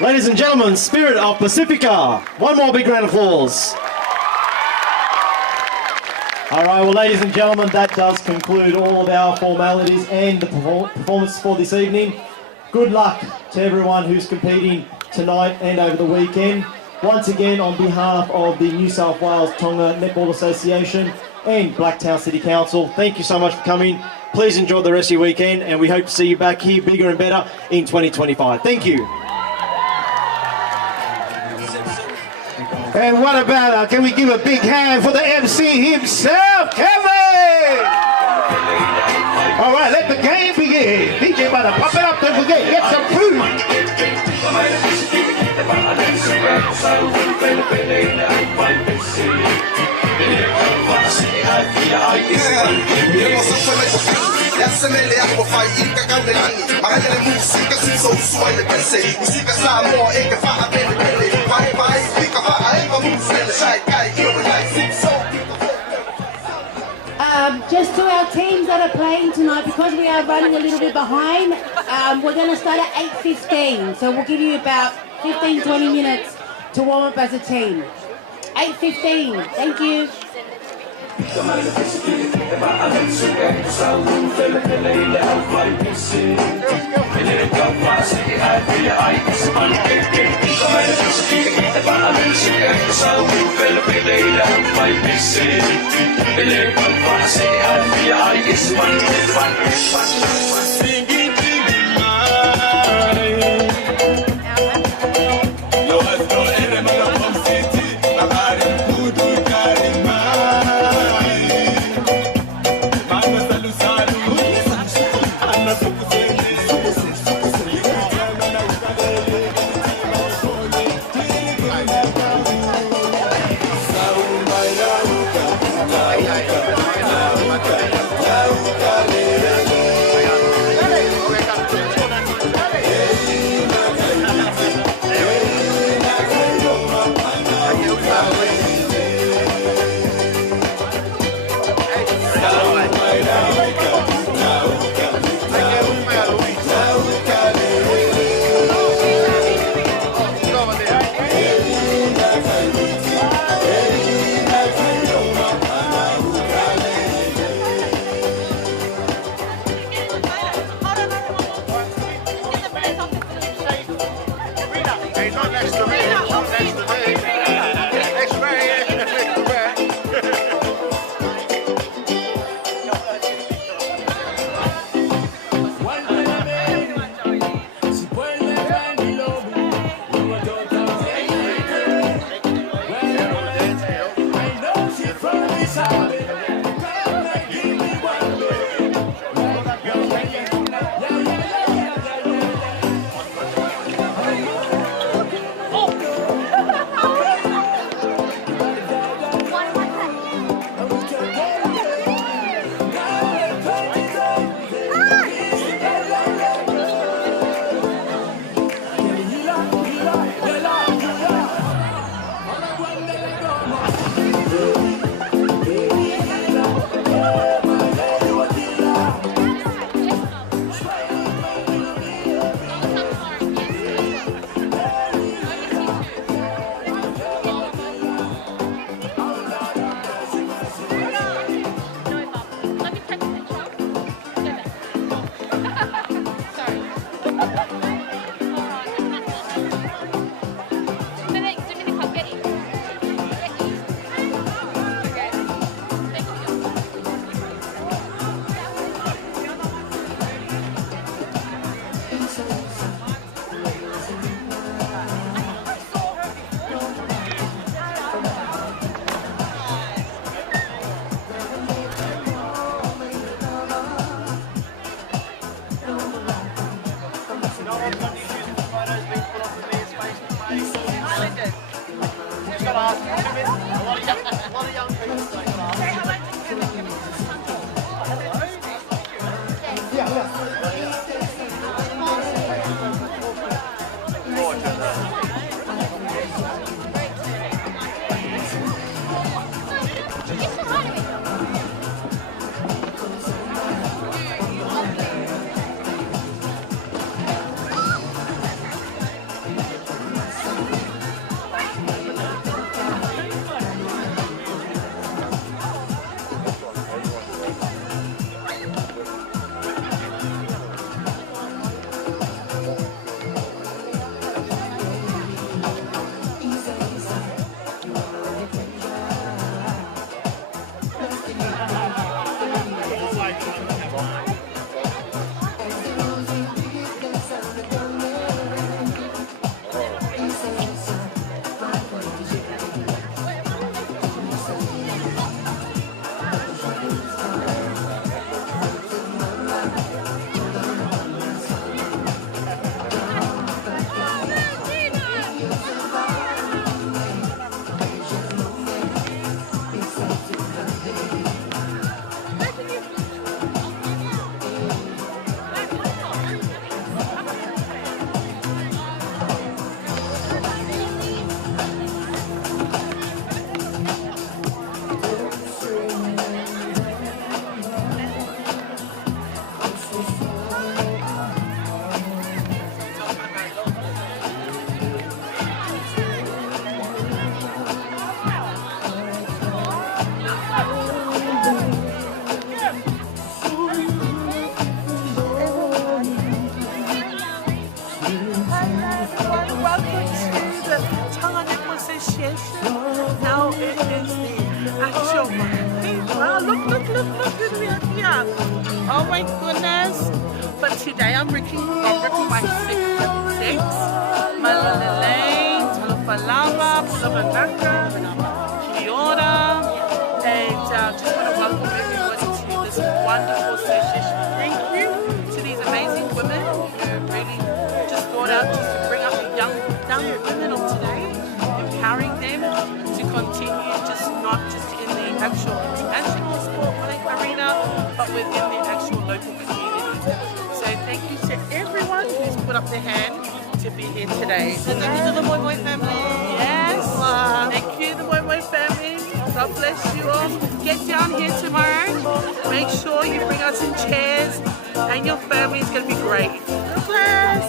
Ladies and gentlemen, Spirit of Pacifica. One more big round of applause. All right, well, ladies and gentlemen, that does conclude all of our formalities and the performance for this evening. Good luck to everyone who's competing tonight and over the weekend. Once again, on behalf of the New South Wales Tonga Netball Association and Blacktown City Council, thank you so much for coming. Please enjoy the rest of your weekend, and we hope to see you back here bigger and better in 2025. Thank you. And what about, can we give a big hand for the MC himself, Kevin? All right, let the game begin. DJ about to pop it up, don't forget, get some food. Just to our teams that are playing tonight, because we are running a little bit behind, we're going to start at 8:15. So we'll give you about 15-20 minutes to warm up as a team. 8:15. Thank you. look who we have here. Oh my goodness. But today I'm ripping my 6 Malo Aupito, Palava, Vinaka, Keynote, and just want to welcome everybody to this wonderful session. Thank you to these amazing women who really just thought out just to bring up the young women of today, empowering them to continue just not just in the actual international sport arena, but within the actual local community. So thank you to everyone who's put up their hand to be here today. And thank you to the Moimoi family. Yes. Thank you, the Moimoi family. God bless you all. Get down here tomorrow. Make sure you bring out some chairs, and your family is going to be great. God bless.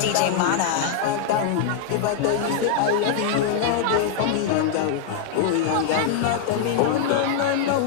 DJ Mana. If I tell you say I love you, no day for me, young girl. Oh, young girl, not tell me no,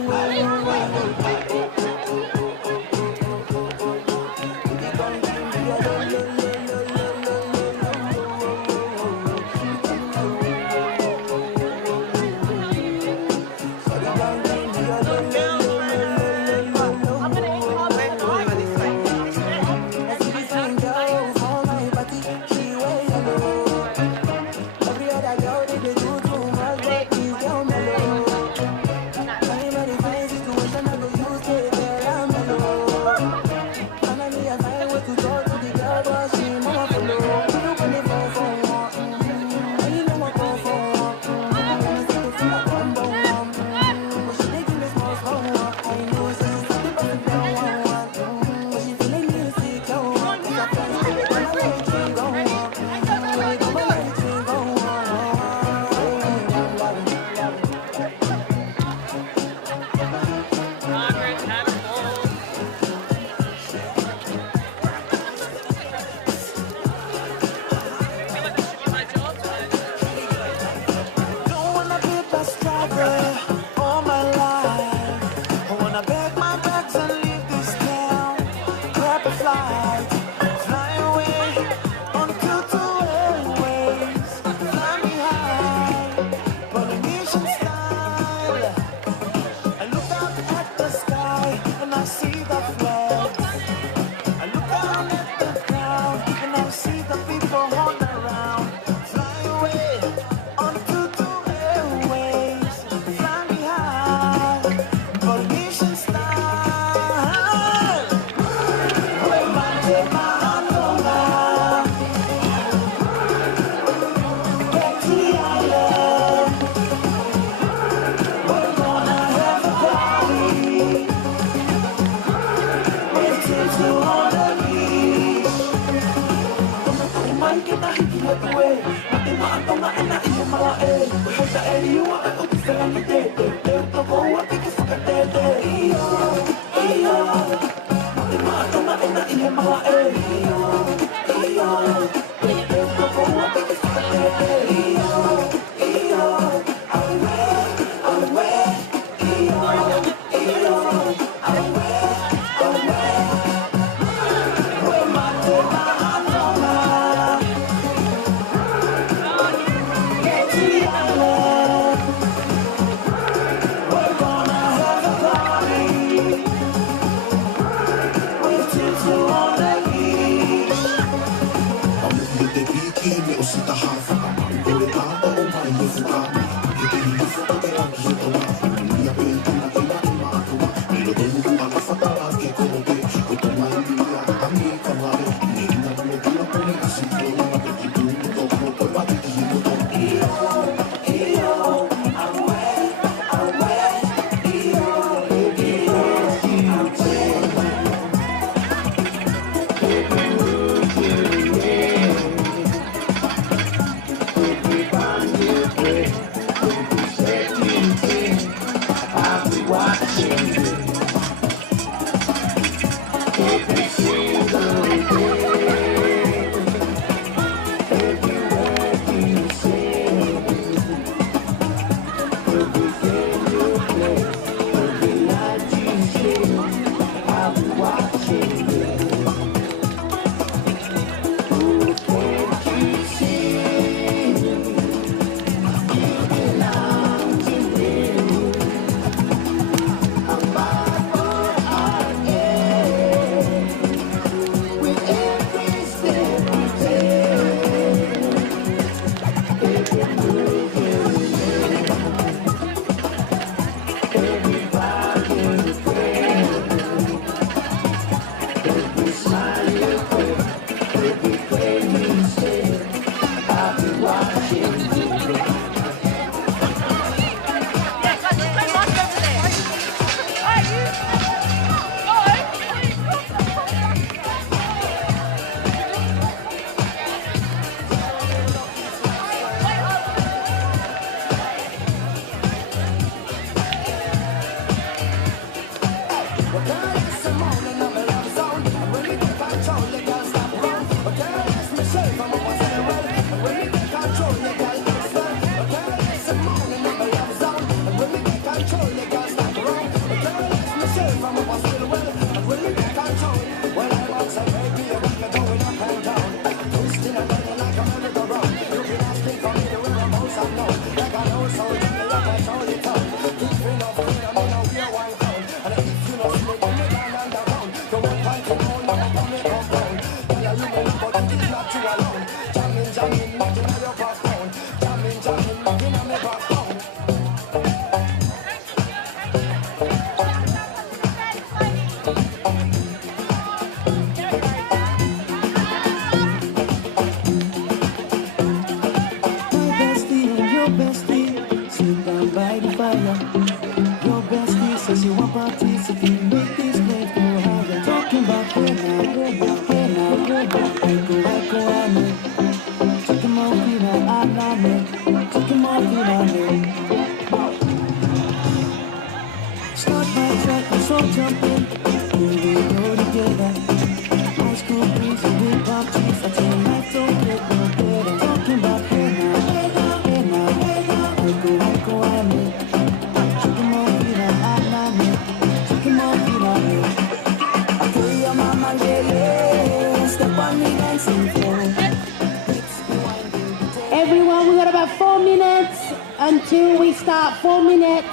Everyone, we've got about 4 minutes until we start. 4 minutes.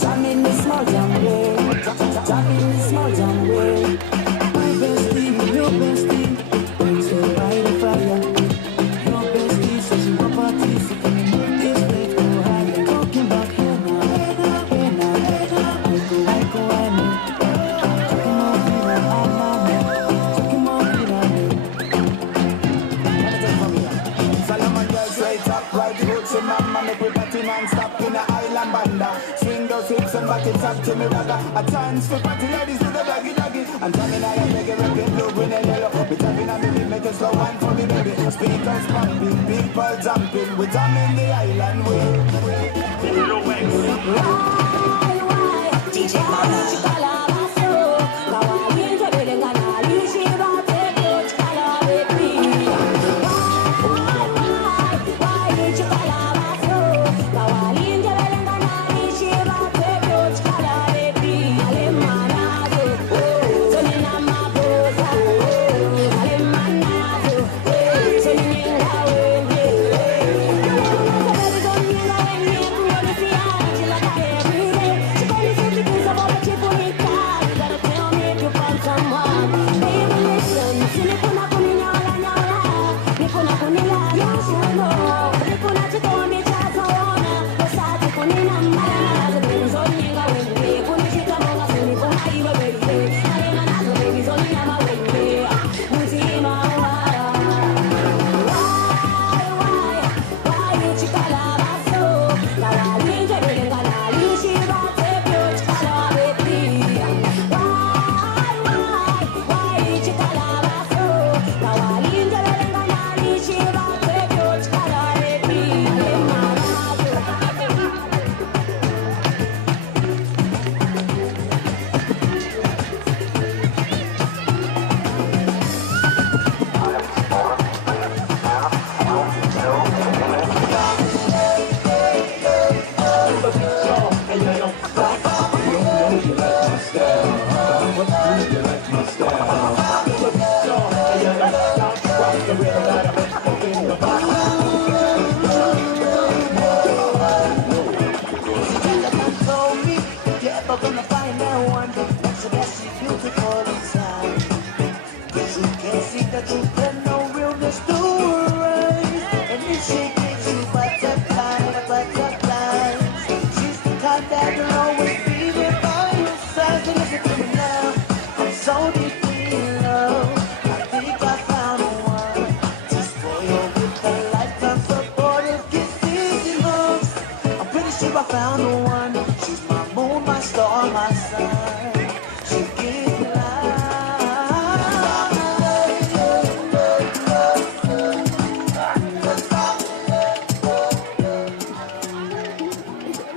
Jam in the small jam way. Jam in the small jam way. My bestie, your bestie, so by the fire. Your bestie says you want parties, so can you make this place go higher? Talking about hey now, hey now, hey now. I go, I know. Talking about Vina, I know. Talking about Vina, Solomon girls right up, right roots in mama, make we party non-stop in a island banda. Swing those hips and back party, talk to me, ragga. A dance for party ladies do the doggy doggy. And tell me now you make it repeat, blue, green and yellow. We tapping on me, make a slow wine for me, baby. Speakers pumping, people jumping. We jamming the island way. DJ Malo.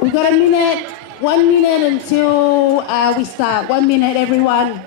We've got a minute, 1 minute until we start. 1 minute, everyone.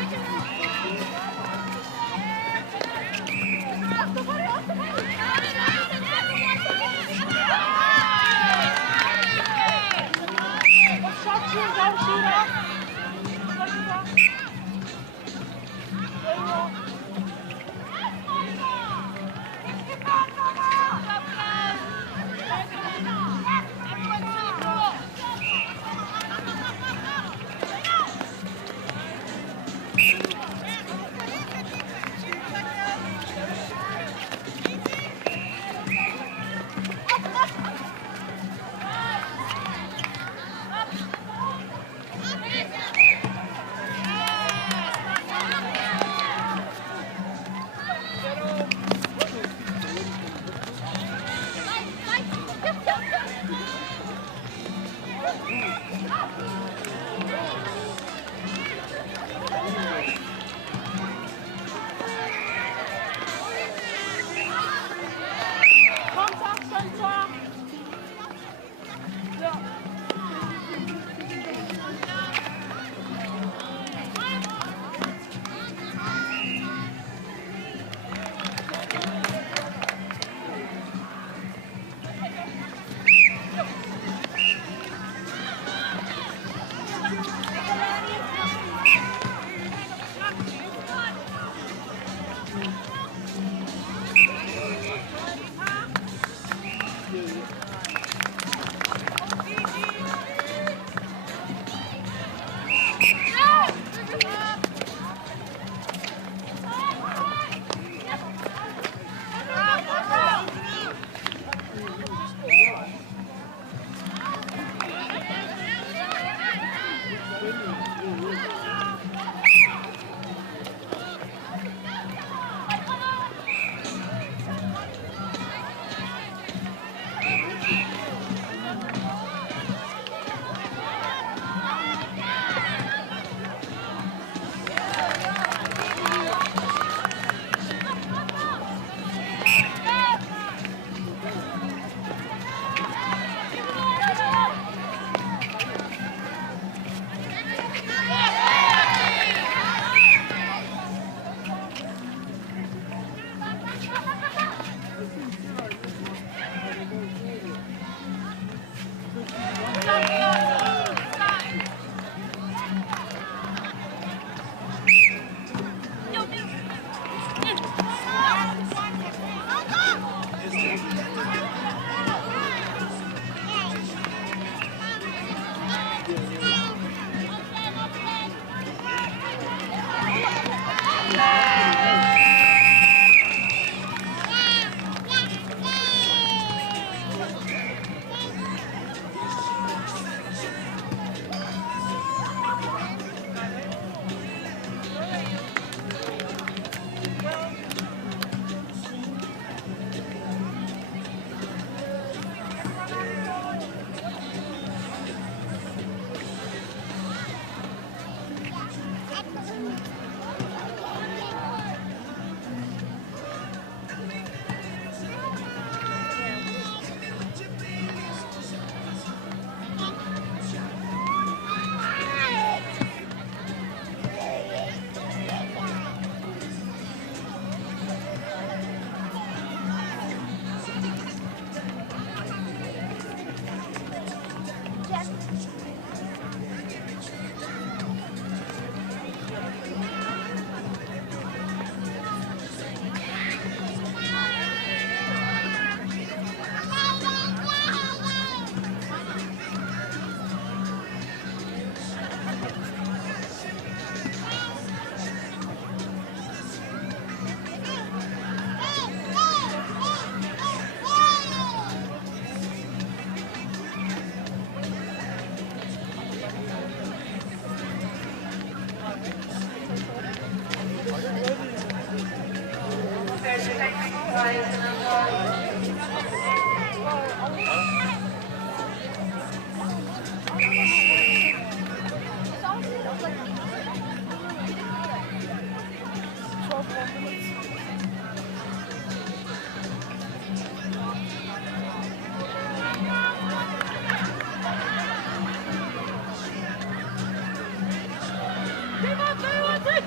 Come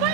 on,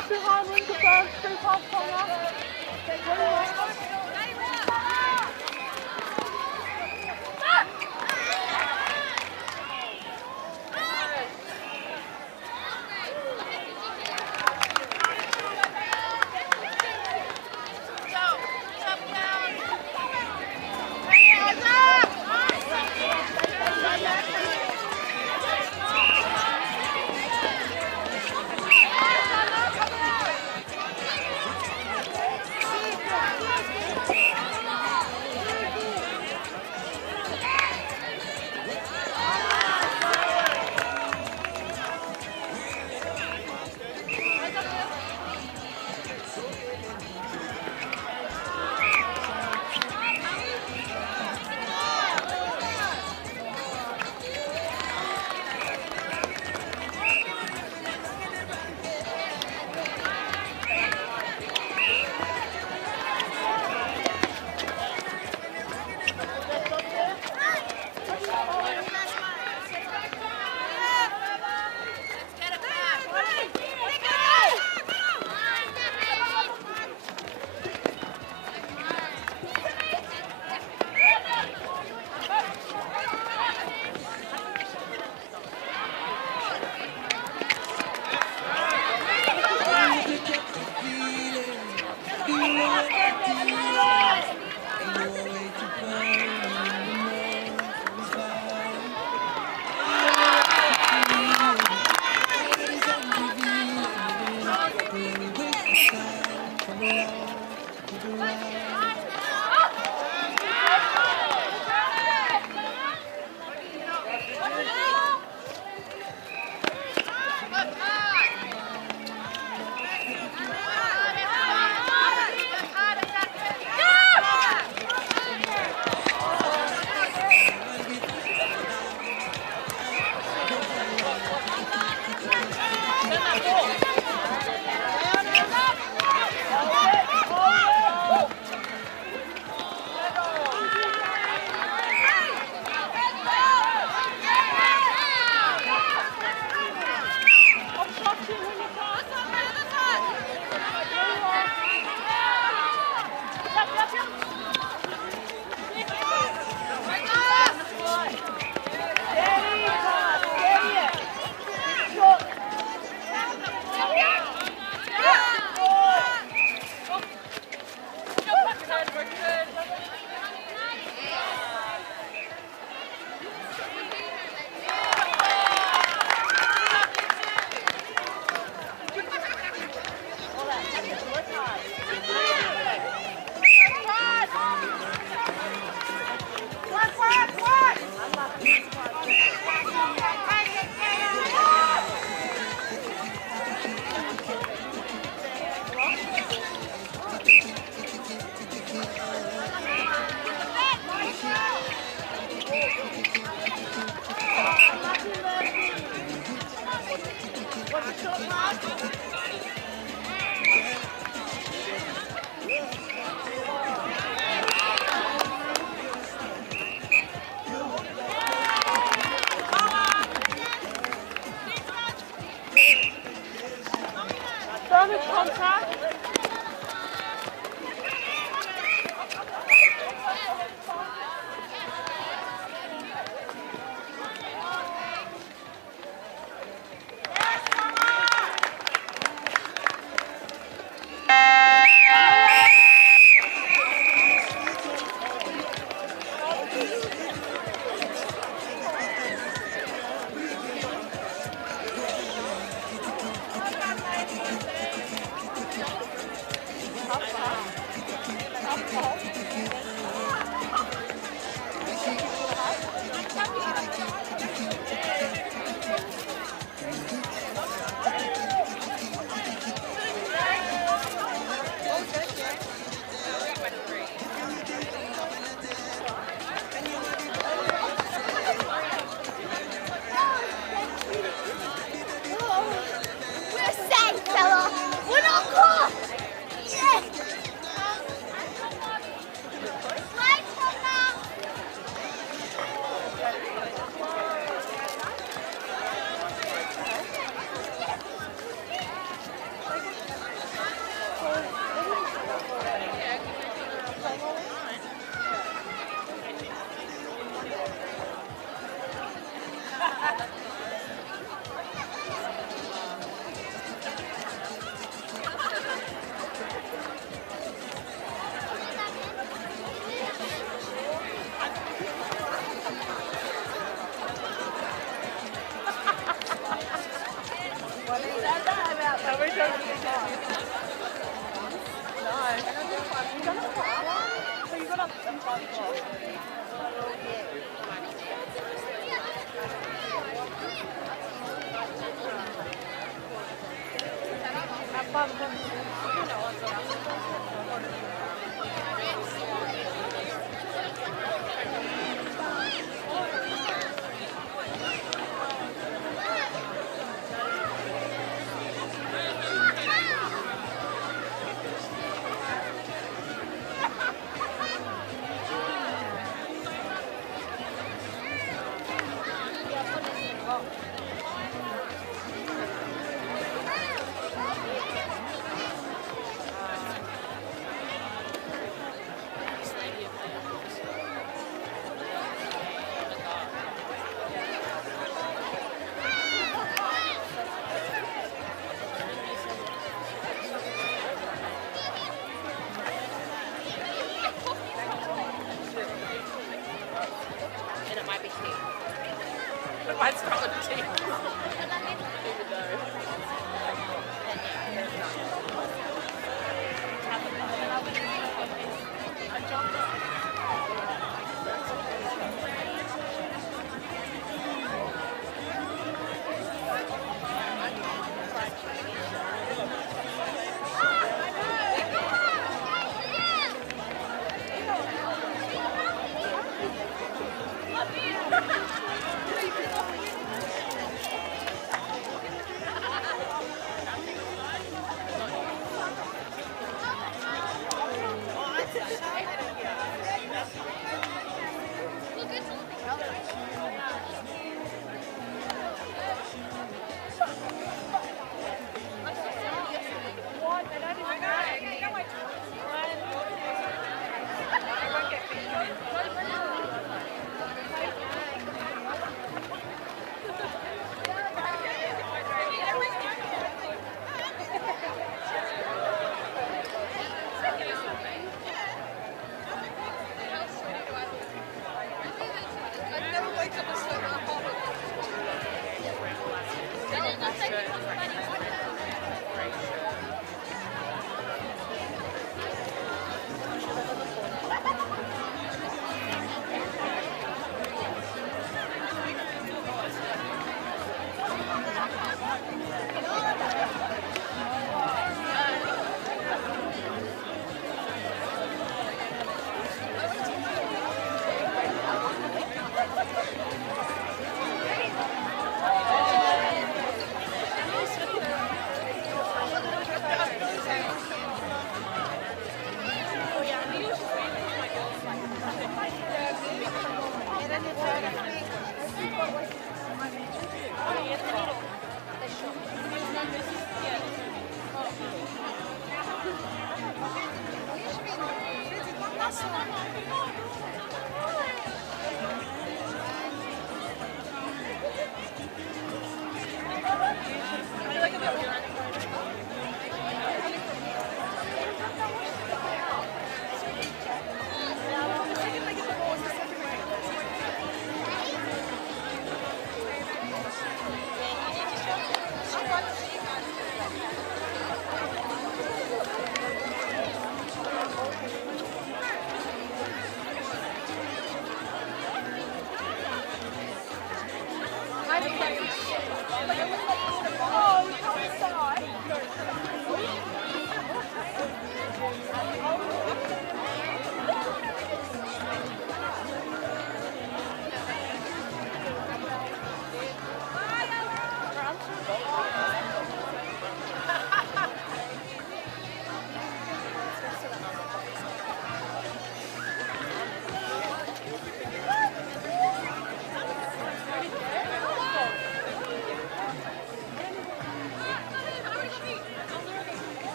Up behind with the first two pop Tonga.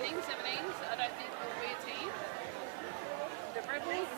17s, I don't think will be a team. The Rebels,